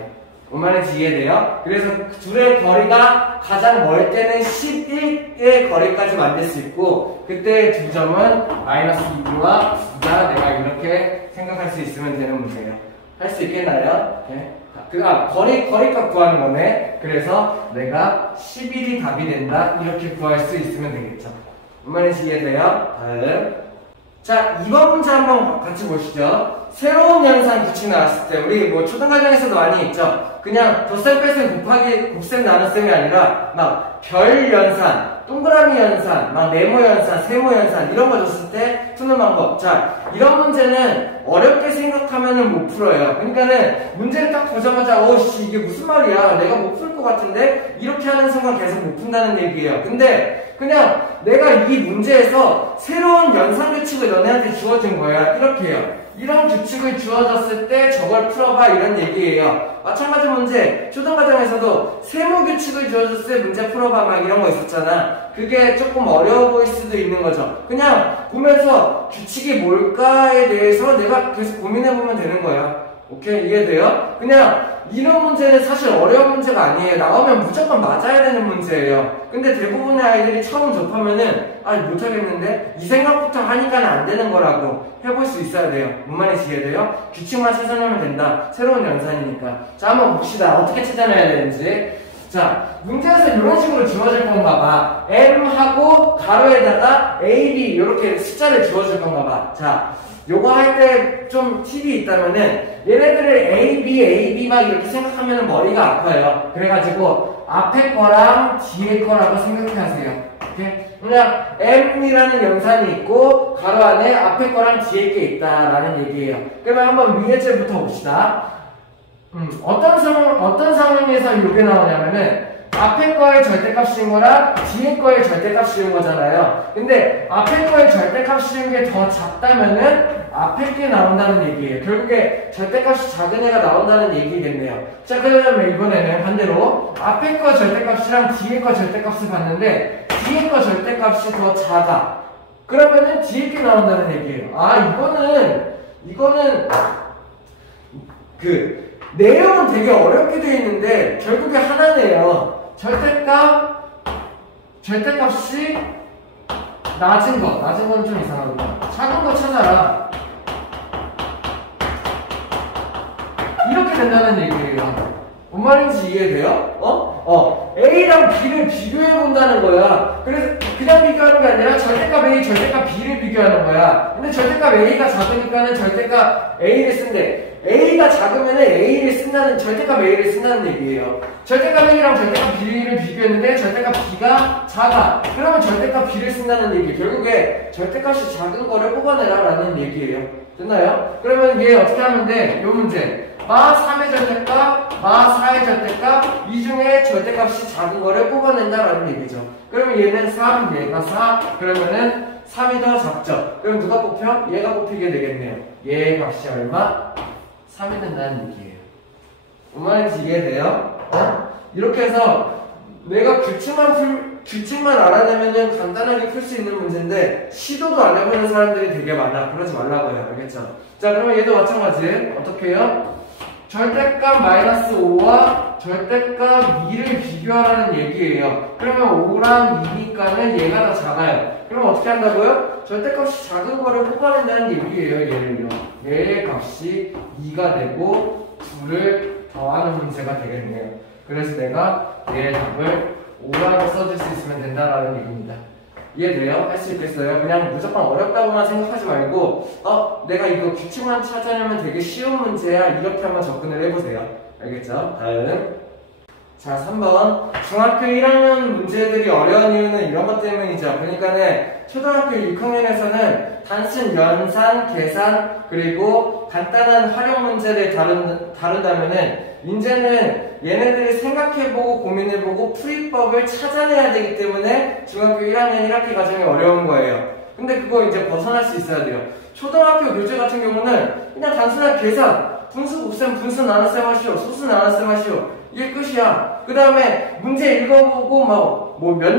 뭔 말인지 이해돼요? 그래서 둘의 거리가 가장 멀 때는 11의 거리까지 만들 수 있고 그때 두 점은 마이너스 2와 9가 내가 이렇게 생각할 수 있으면 되는 문제예요. 할 수 있겠나요? 네. 거리값 구하는 거네. 그래서 내가 11이 답이 된다. 이렇게 구할 수 있으면 되겠죠. 뭔 말인지 이해돼요? 다음. 자, 2번 문제 한번 같이 보시죠. 새로운 연산 규칙 나왔을 때, 우리 뭐 초등과정에서도 많이 있죠. 그냥 덧셈 뺄셈 곱하기 곱셈 나눗셈이 아니라 막 별 연산, 동그라미 연산, 막 네모 연산, 세모 연산 이런 거 줬을 때 푸는 방법. 자, 이런 문제는 어렵게 생각하면은 못 풀어요. 그러니까는 문제를 딱 보자마자 어씨 이게 무슨 말이야, 내가 못 풀 것 같은데 이렇게 하는 순간 계속 못 푼다는 얘기예요. 근데 그냥 내가 이 문제에서 새로운 연산 규칙을 너네한테 주어준 거야. 이렇게 해요. 이런 규칙을 주어졌을 때 저걸 풀어봐 이런 얘기예요. 마찬가지 문제 초등과정에서도 세모 규칙을 주어졌을 때 문제 풀어봐 막 이런 거 있었잖아. 그게 조금 어려워 보일 수도 있는 거죠. 그냥 보면서 규칙이 뭘까에 대해서 내가 계속 고민해보면 되는 거야. 오케이? 이해돼요? 그냥 이런 문제는 사실 어려운 문제가 아니에요. 나오면 무조건 맞아야 되는 문제예요. 근데 대부분의 아이들이 처음 접하면은 못하겠는데? 이 생각부터 하니까는 안 되는 거라고 해볼 수 있어야 돼요. 뭔 말인지 이해돼요? 규칙만 찾아내면 된다. 새로운 연산이니까. 자, 한번 봅시다. 어떻게 찾아내야 되는지. 자, 문제에서 이런 식으로 주어질 건가 봐. M하고 가로에다가 A, B 이렇게 숫자를 주어줄 건가 봐. 자, 요거 할 때 좀 팁이 있다면은 얘네들을 A, B 막 이렇게 생각하면 머리가 아파요. 그래가지고 앞에 거랑 뒤에 거라고 생각해 하세요. 오케이? 그냥 M이라는 연산이 있고 가로 안에 앞에 거랑 뒤에 게 있다라는 얘기예요. 그러면 한번 위에 줄부터 봅시다. 어떤 상황에서 이게 나오냐면은 앞에 거의 절대값 씌운 거랑 뒤에 거의 절대값 씌운 거잖아요. 근데 앞에 거의 절대값 씌운 게 더 작다면은 앞에 게 나온다는 얘기예요. 결국에 절대값이 작은 애가 나온다는 얘기겠네요. 자, 그러면 이번에는 반대로 앞에 거 절대값이랑 뒤에 거 절대값을 봤는데 뒤에 거 절대값이 더 작아. 그러면은 뒤에 게 나온다는 얘기예요. 이거는 내용은 되게 어렵게 되어 있는데 결국에 하나네요. 절대값이 낮은 건 좀 이상하구나. 작은 거 찾아라. 이렇게 된다는 얘기예요. 뭔 말인지 이해돼요? A랑 B를 비교해 본다는 거야. 그래서 그냥 비교하는 게 아니라 절대값 A, 절대값 B를 비교하는 거야. 근데 절대값 A가 작으니까는 절대값 A를 쓴대. A가 작으면 A를 쓴다는, 절대값 A를 쓴다는 얘기예요. 절대값 A랑 절대값 B를 비교했는데 절대값 B가 작아. 그러면 절대값 B를 쓴다는 얘기. 결국에 절대값이 작은 거를 뽑아내라 라는 얘기예요. 됐나요? 그러면 얘 어떻게 하면 돼? 요 문제. 마 3의 절대값, 마 4의 절대값, 이 중에 절대값이 작은 거를 뽑아낸다라는 얘기죠. 그러면 얘는 3, 얘가 4, 그러면은 3이 더 작죠. 그럼 누가 뽑혀? 얘가 뽑히게 되겠네요. 얘의 값이 얼마? 3이 된다는 얘기예요. 뭔 말인지 이해돼요? 이렇게 해서 내가 규칙만 알아내면은 간단하게 풀 수 있는 문제인데 시도도 안 해보는 사람들이 되게 많아. 그러지 말라고 해요. 알겠죠? 자, 그러면 얘도 마찬가지. 어떻게 해요? 절대값 마이너스 5와 절대값 2를 비교하라는 얘기예요. 그러면 5랑 2니까는 얘가 더 작아요. 그럼 어떻게 한다고요? 절대값이 작은 거를 뽑아낸다는 얘기예요. 얘를요. 얘의 값이 2가 되고 2를 더하는 문제가 되겠네요. 그래서 내가 얘의 답을 5라고 써줄 수 있으면 된다라는 얘기입니다. 이해돼요? 할 수 있겠어요? 그냥 무조건 어렵다고만 생각하지 말고 내가 이거 규칙만 찾아내면 되게 쉬운 문제야 이렇게 한번 접근을 해보세요. 알겠죠? 다음 자 3번 중학교 1학년 문제들이 어려운 이유는 이런 것 때문이죠. 그러니까는 초등학교 6학년에서는 단순 연산, 계산 그리고 간단한 활용 문제를 다룬다면은 이제는 얘네들이 생각해보고 고민해보고 풀이법을 찾아내야 되기 때문에 중학교 1학년 1학기 과정이 어려운 거예요. 근데 그거 이제 벗어날 수 있어야 돼요. 초등학교 교재 같은 경우는 그냥 단순한 계산, 분수 곱셈, 분수 나눗셈 하시오, 소수 나눗셈 하시오 이게 끝이야. 그 다음에 문제 읽어보고 몇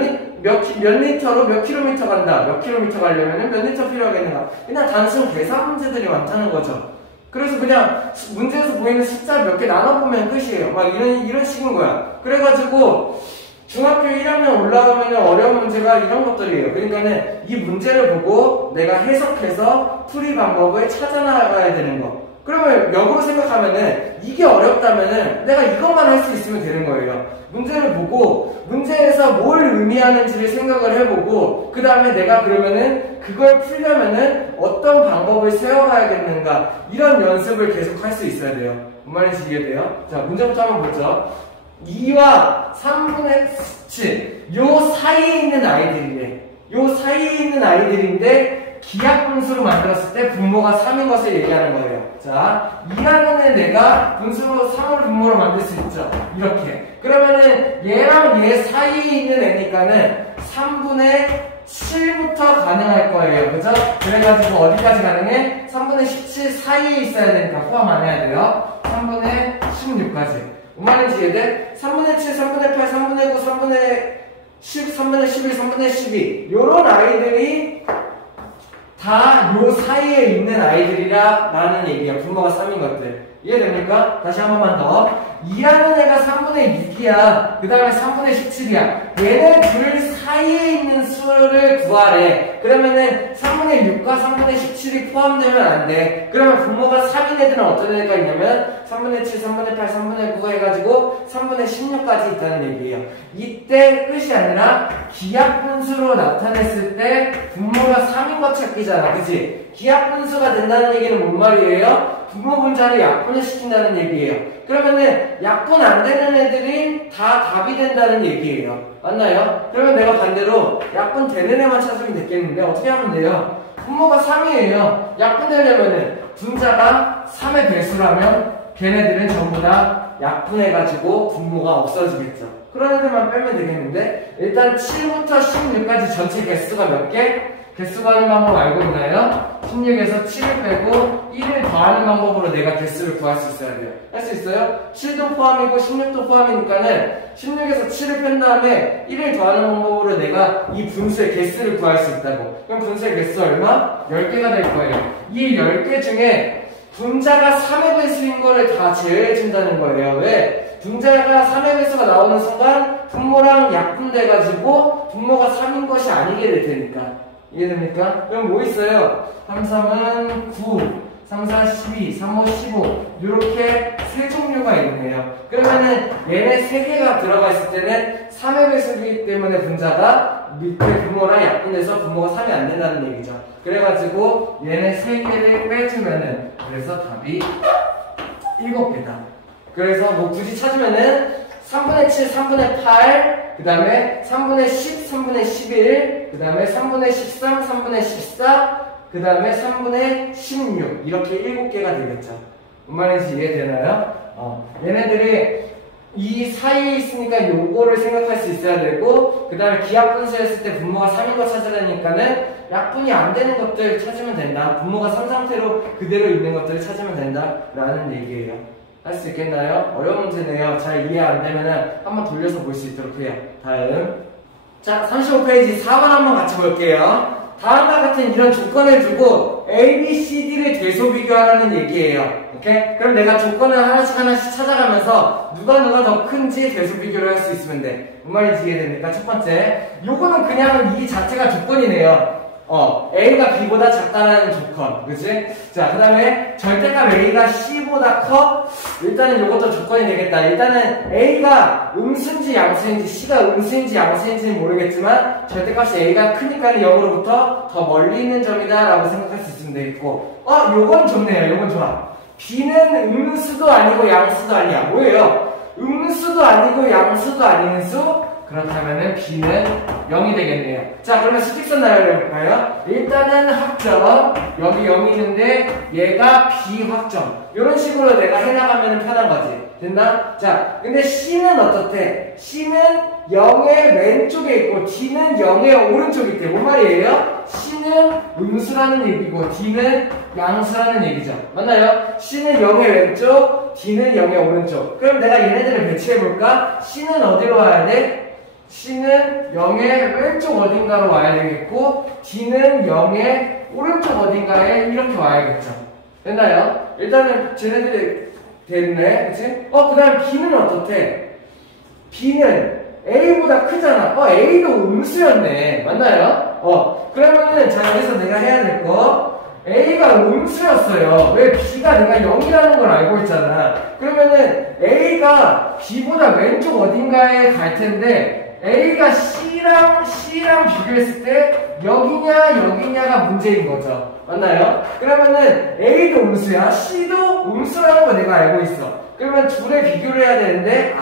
리터로 몇 킬로미터 간다. 몇 킬로미터 가려면 몇 리터 필요하겠는가. 그냥 단순 계산 문제들이 많다는 거죠. 그래서 그냥 문제에서 보이는 숫자 몇 개 나눠보면 끝이에요. 막 이런 식인 거야. 그래가지고 중학교 1학년 올라가면 어려운 문제가 이런 것들이에요. 그러니까는 이 문제를 보고 내가 해석해서 풀이 방법을 찾아나가야 되는 거. 그러면 역으로 생각하면은 이게 어렵다면은 내가 이것만 할 수 있으면 되는 거예요. 문제를 보고 문제에서 뭘 의미하는지를 생각을 해보고 그 다음에 내가 그러면은 그걸 풀려면은 어떤 방법을 세워가야겠는가 이런 연습을 계속 할 수 있어야 돼요. 뭔 말인지 이해돼요? 자 문제부터 한번 보죠. 2와 3분의 7 요 사이에 있는 아이들이래. 요 사이에 있는 아이들인데 기하분수로 만들었을 때 분모가 3인 것을 얘기하는 거예요. 자, 2학년에 내가 분수로 3을 분모로 만들 수 있죠. 이렇게. 그러면은 얘랑 얘 사이에 있는 애니까는 3분의 7부터 가능할 거예요. 그죠? 그래가지고 어디까지 가능해? 3분의 17 사이에 있어야 되니까 포함 안 해야 돼요. 3분의 16까지. 뭔 말인지 이해돼? 3분의 7, 3분의 8, 3분의 9, 3분의 10, 3분의 11, 3분의 12 요런 아이들이 다 요 사이에 있는 아이들이라는 얘기야. 분모가 3인 것들. 이해됩니까? 다시 한 번만 더. 2라는 애가 3분의 6이야. 그 다음에 3분의 17이야. 얘네 둘 사이에 있는 수를 구하래. 그러면은 3분의 6과 3분의 17이 포함되면 안 돼. 그러면 분모가 3인 애들은 어떤 애가 있냐면 3분의 7, 3분의 8, 3분의 9 해가지고 3분의 16까지 있다는 얘기예요. 이때 끝이 아니라 기하분수로 나타냈을 때 분모가 3인 것 찾기잖아. 그치? 기하분수가 된다는 얘기는 뭔 말이에요? 분모 분자를 약분을 시킨다는 얘기예요. 그러면은 약분 안 되는 애들이 다 답이 된다는 얘기예요. 맞나요? 그러면 내가 반대로 약분 되는 애만 찾으면 되겠는데 어떻게 하면 돼요? 분모가 3이에요. 약분 되려면은 분자가 3의 배수라면 걔네들은 전부 다 약분해가지고 분모가 없어지겠죠. 그런 애들만 빼면 되겠는데 일단 7부터 16까지 전체 개수가 몇 개? 개수 구하는 방법 알고 있나요? 16에서 7을 빼고 1을 더하는 방법으로 내가 개수를 구할 수 있어야 돼요. 할 수 있어요? 7도 포함이고 16도 포함이니까는 16에서 7을 뺀 다음에 1을 더하는 방법으로 내가 이 분수의 개수를 구할 수 있다고. 그럼 분수의 개수 얼마? 10개가 될 거예요. 이 10개 중에 분자가 3의 배수인 거를 다 제외해준다는 거예요. 왜? 분자가 3의 배수가 나오는 순간 분모랑 약분돼가지고 분모가 3인 것이 아니게 될 테니까. 이해됩니까? 그럼 뭐 있어요? 3, 3은 9, 3, 4, 12, 3, 5, 15 이렇게 세 종류가 있네요. 그러면은 얘네 세 개가 들어가 있을 때는 3의 배수이기 때문에 분자가 밑에 분모랑 약분돼서 분모가 3이 안 된다는 얘기죠. 그래가지고 얘네 세 개를 빼주면은 그래서 답이 7개다. 그래서 뭐 굳이 찾으면은 3분의 7, 3분의 8, 그 다음에 3분의 10, 3분의 11, 그 다음에 3분의 13, 3분의 14, 그 다음에 3분의 16 이렇게 7개가 되겠죠. 뭔 말인지 이해되나요? 얘네들이 이 사이에 있으니까 요거를 생각할 수 있어야 되고 그 다음에 기하분수했을 때 분모가 3인 거 찾으려니까는 약분이 안 되는 것들 찾으면 된다. 분모가 3 상태로 그대로 있는 것들을 찾으면 된다 라는 얘기예요. 할 수 있겠나요? 어려운 문제네요. 잘 이해 안 되면은 한번 돌려서 볼 수 있도록 해요. 다음. 자, 35페이지 4번 한번 같이 볼게요. 다음과 같은 이런 조건을 두고 A, B, C, D를 대소 비교하라는 얘기예요. 오케이? 그럼 내가 조건을 하나씩 찾아가면서 누가 더 큰지 대소 비교를 할 수 있으면 돼. 뭔 말인지 이해됩니까? 첫 번째, 요거는 그냥 이 자체가 조건이네요. A가 B보다 작다는 조건, 그치? 자, 그 다음에 절대값 A가 C보다 커? 일단은 이것도 조건이 되겠다. 일단은 A가 음수인지 양수인지 C가 음수인지 양수인지는 모르겠지만 절대값이 A가 크니까 0으로부터 더 멀리 있는 점이다 라고 생각할 수 있으면 되겠고, 요건 좋네요. 요건 좋아. B는 음수도 아니고 양수도 아니야. 뭐예요? 음수도 아니고 양수도 아닌 수? 그렇다면은 B는 0이 되겠네요. 자, 그러면 수직선 나열해볼까요? 일단은 합점, 여기 0이 있는데 얘가 비확점. 이런 식으로 내가 해나가면 편한 거지. 됐나? 자, 근데 C는 어떻대? C는 0의 왼쪽에 있고 D는 0의 오른쪽에 있대. 뭔 말이에요? C는 음수라는 얘기고 D는 양수라는 얘기죠. 맞나요? C는 0의 왼쪽, D는 0의 오른쪽. 그럼 내가 얘네들을 배치해볼까? C는 어디로 와야 돼? C는 0의 왼쪽 어딘가로 와야 되겠고 D는 0의 오른쪽 어딘가에 이렇게 와야겠죠. 됐나요? 일단은 쟤네들이 됐네. 그치? 그 다음 B는 어떻대? B는 A보다 크잖아. A도 음수였네. 맞나요? 그러면은 자, 여기서 내가 해야 될 거 A가 음수였어요. 왜? B가 내가 0이라는 걸 알고 있잖아. 그러면은 A가 B보다 왼쪽 어딘가에 갈 텐데 A가 C랑 비교했을 때 여기냐가 문제인 거죠. 맞나요? 그러면은 A도 음수야, C도 음수라는 거 내가 알고 있어. 그러면 둘의 비교를 해야 되는데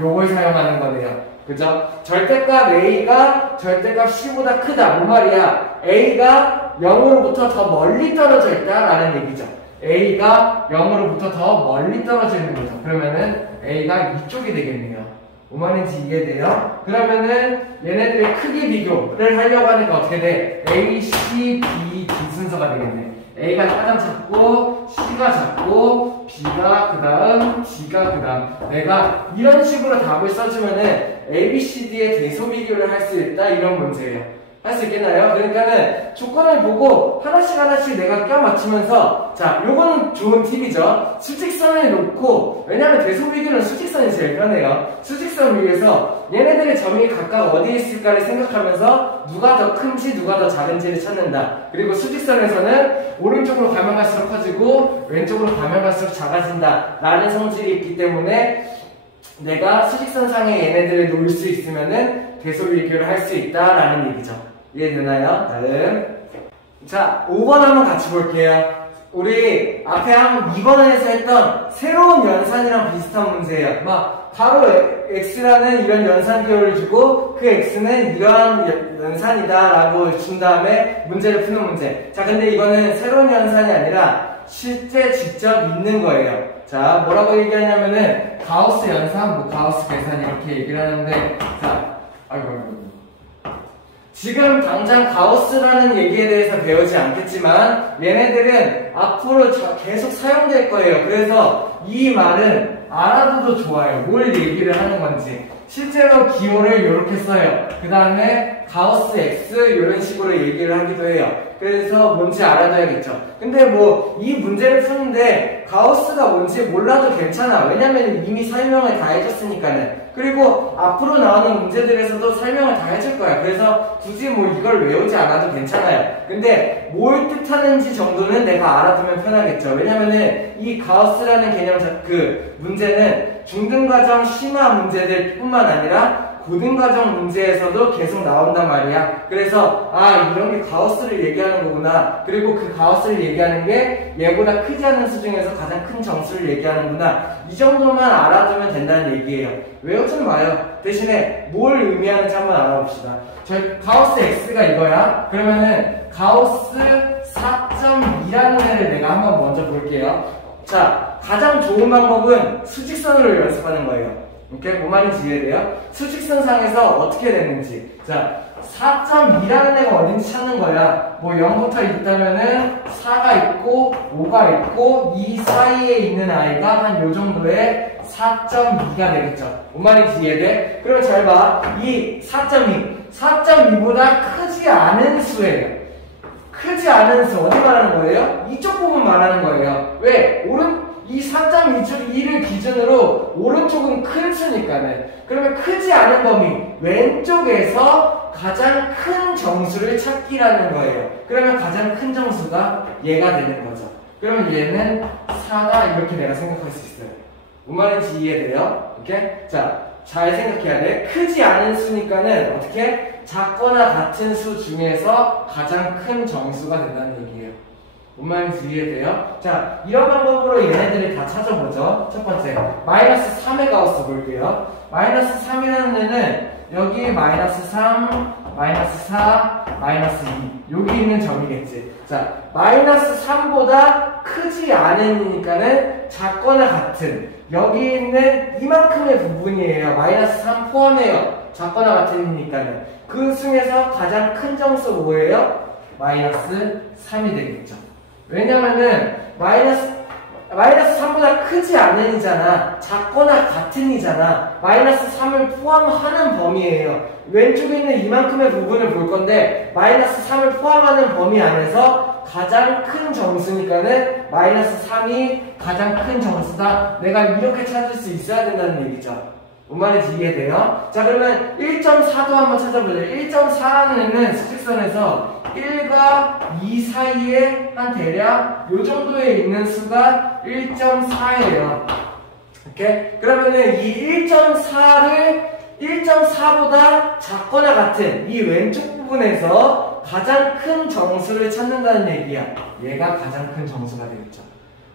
요걸 사용하는 거네요. 그죠? 절대값 A가 절대값 C보다 크다. 뭔 말이야? A가 0으로부터 더 멀리 떨어져 있다라는 얘기죠. A가 0으로부터 더 멀리 떨어져 있는 거죠. 그러면은 A가 이쪽이 되겠네요. 뭔 말인지 이해돼요? 그러면은 얘네들의 크기 비교를 하려고 하니까 어떻게 돼? A, C, B, D 순서가 되겠네. A가 가장 작고 C가 작고 B가 그 다음 D가 그 다음. 내가 이런 식으로 답을 써주면은 A, B, C, D의 대소 비교를 할 수 있다 이런 문제예요. 할 수 있겠나요? 그러니까는 조건을 보고 하나씩 내가 껴맞추면서 자, 요거는 좋은 팁이죠. 수직선을 놓고 왜냐면 대소 비교는 수직선이 제일 편해요. 수직선 위에서 얘네들의 점이 각각 어디에 있을까를 생각하면서 누가 더 큰지 누가 더 작은지를 찾는다. 그리고 수직선에서는 오른쪽으로 가면 갈수록 커지고 왼쪽으로 가면 갈수록 작아진다 라는 성질이 있기 때문에 내가 수직선상에 얘네들을 놓을 수 있으면은 대소 비교를 할 수 있다라는 얘기죠. 이해되나요? 다음. 자, 5번 한번 같이 볼게요. 우리 앞에 한 2번에서 했던 새로운 연산이랑 비슷한 문제예요. 바로 x라는 이런 연산 기호를 주고 그 x는 이러한 연산이다 라고 준 다음에 문제를 푸는 문제. 자, 근데 이거는 새로운 연산이 아니라 실제 직접 있는 거예요. 자, 뭐라고 얘기하냐면은 가우스 연산, 가우스 계산 이렇게 얘기를 하는데 자, 아이고 지금 당장 가우스라는 얘기에 대해서 배우지 않겠지만 얘네들은 앞으로 계속 사용될 거예요. 그래서 이 말은 알아둬도 좋아요. 뭘 얘기를 하는 건지. 실제로 기호를 이렇게 써요. 그 다음에 가우스 X 이런 식으로 얘기를 하기도 해요. 그래서 뭔지 알아둬야겠죠. 근데 이 문제를 푸는데 가우스가 뭔지 몰라도 괜찮아. 왜냐면 이미 설명을 다 해줬으니까는. 그리고 앞으로 나오는 문제들에서도 설명을 다 해줄 거야. 그래서 굳이 이걸 외우지 않아도 괜찮아요. 근데 뭘 뜻하는지 정도는 내가 알아두면 편하겠죠. 왜냐면은 이 가우스라는 개념 그 문제는 중등과정 심화 문제들 뿐만 아니라 고등과정 문제에서도 계속 나온단 말이야. 그래서 이런 게 가우스를 얘기하는 거구나. 그리고 그 가우스를 얘기하는 게 얘보다 크지 않은 수 중에서 가장 큰 정수를 얘기하는구나. 이 정도만 알아두면 된다는 얘기예요. 외우지는 마요. 대신에 뭘 의미하는지 한번 알아봅시다. 가우스 X가 이거야. 그러면은 가우스 4.2라는 애를 내가 한번 먼저 볼게요. 자, 가장 좋은 방법은 수직선으로 연습하는 거예요. 오케이? 뭔 말인지 이해돼요? 수직선상에서 어떻게 됐는지. 자, 4.2라는 애가 어딘지 찾는 거야. 0부터 있다면은 4가 있고 5가 있고 이 사이에 있는 아이가 한 요 정도의 4.2가 되겠죠. 뭔 말인지 이해돼? 그럼 잘 봐. 이 4.2. 4.2보다 크지 않은 수예요. 크지 않은 수 어디 말하는 거예요? 이쪽 부분 말하는 거예요. 왜? 이 4.2를 기준으로 오른쪽은 큰 수니까는. 그러면 크지 않은 범위 왼쪽에서 가장 큰 정수를 찾기라는 거예요. 그러면 가장 큰 정수가 얘가 되는 거죠. 그러면 얘는 4다 이렇게 내가 생각할 수 있어요. 뭔 말인지 이해돼요? 오케이? 자, 잘 생각해야 돼. 크지 않은 수니까는 어떻게? 작거나 같은 수 중에서 가장 큰 정수가 된다는 얘기예요. 뭔 말인지 이해돼요? 자, 이런 방법으로 얘네들을 다 찾아보죠. 첫 번째, 마이너스 3의 가우스 볼게요. 마이너스 3이라는 애는 여기 마이너스 3, 마이너스 4, 마이너스 2 여기 있는 점이겠지. 자, 마이너스 3보다 크지 않으니까는 작거나 같은 여기 있는 이만큼의 부분이에요. 마이너스 3 포함해요. 작거나 같으니까는 그 중에서 가장 큰 정수 뭐예요? 마이너스 3이 되겠죠. 왜냐면은 마이너스 3보다 크지 않은이잖아. 작거나 같은이잖아. 마이너스 3을 포함하는 범위예요. 왼쪽에 있는 이만큼의 부분을 볼 건데 마이너스 3을 포함하는 범위 안에서 가장 큰 정수니까는 마이너스 3이 가장 큰 정수다. 내가 이렇게 찾을 수 있어야 된다는 얘기죠. 뭔 말인지 이해돼요? 자, 그러면 1.4도 한번 찾아보죠. 1.4라는 애는 수직선에서 1과 2 사이에 한 대략 요 정도에 있는 수가 1.4예요. 오케이? 그러면은 이 1.4보다 작거나 같은 이 왼쪽 부분에서 가장 큰 정수를 찾는다는 얘기야. 얘가 가장 큰 정수가 되겠죠.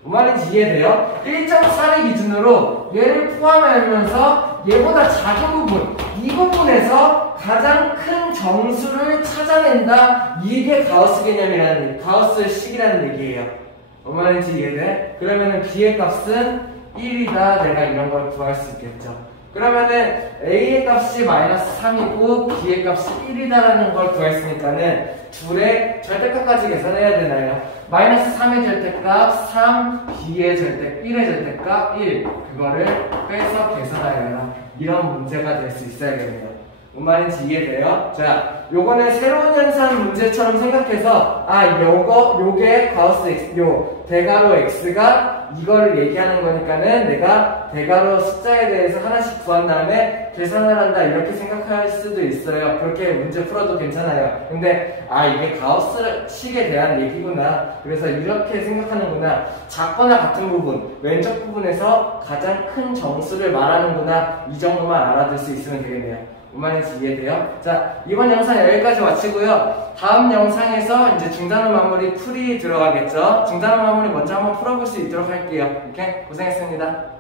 뭔 말인지 이해돼요? 1.4를 기준으로 얘를 포함하면서 얘보다 작은 부분, 이 부분에서 가장 큰 정수를 찾아낸다. 이게 가우스 개념이라는, 가우스 식이라는 얘기예요. 뭔 말인지 이해돼? 그러면은 B의 값은 1이다. 내가 이런 걸 구할 수 있겠죠. 그러면은 A의 값이 마이너스 3이고 B의 값이 1이다라는 걸 구했으니까는 둘의 절대값까지 계산해야 되나요? 마이너스 3의 절대값 3, B의 절대, 1의 절대값 1 그거를 빼서 계산하여라. 이런 문제가 될 수 있어야겠네요. 뭔 말인지 이해돼요? 자, 요거는 새로운 현상 문제처럼 생각해서 요게 가우스 X, 요 대괄호 X가 이거를 얘기하는 거니까는 내가 대괄호 숫자에 대해서 하나씩 구한 다음에 계산을 한다 이렇게 생각할 수도 있어요. 그렇게 문제 풀어도 괜찮아요. 근데 이게 가우스 식에 대한 얘기구나. 그래서 이렇게 생각하는구나. 작거나 같은 부분, 왼쪽 부분에서 가장 큰 정수를 말하는구나. 이 정도만 알아둘 수 있으면 되겠네요. 뭔 말인지 이해돼요? 자, 이번 영상 여기까지 마치고요. 다음 영상에서 이제 중단원 마무리 풀이 들어가겠죠? 중단원 마무리 먼저 한번 풀어볼 수 있도록 할게요. 오케이? 고생했습니다.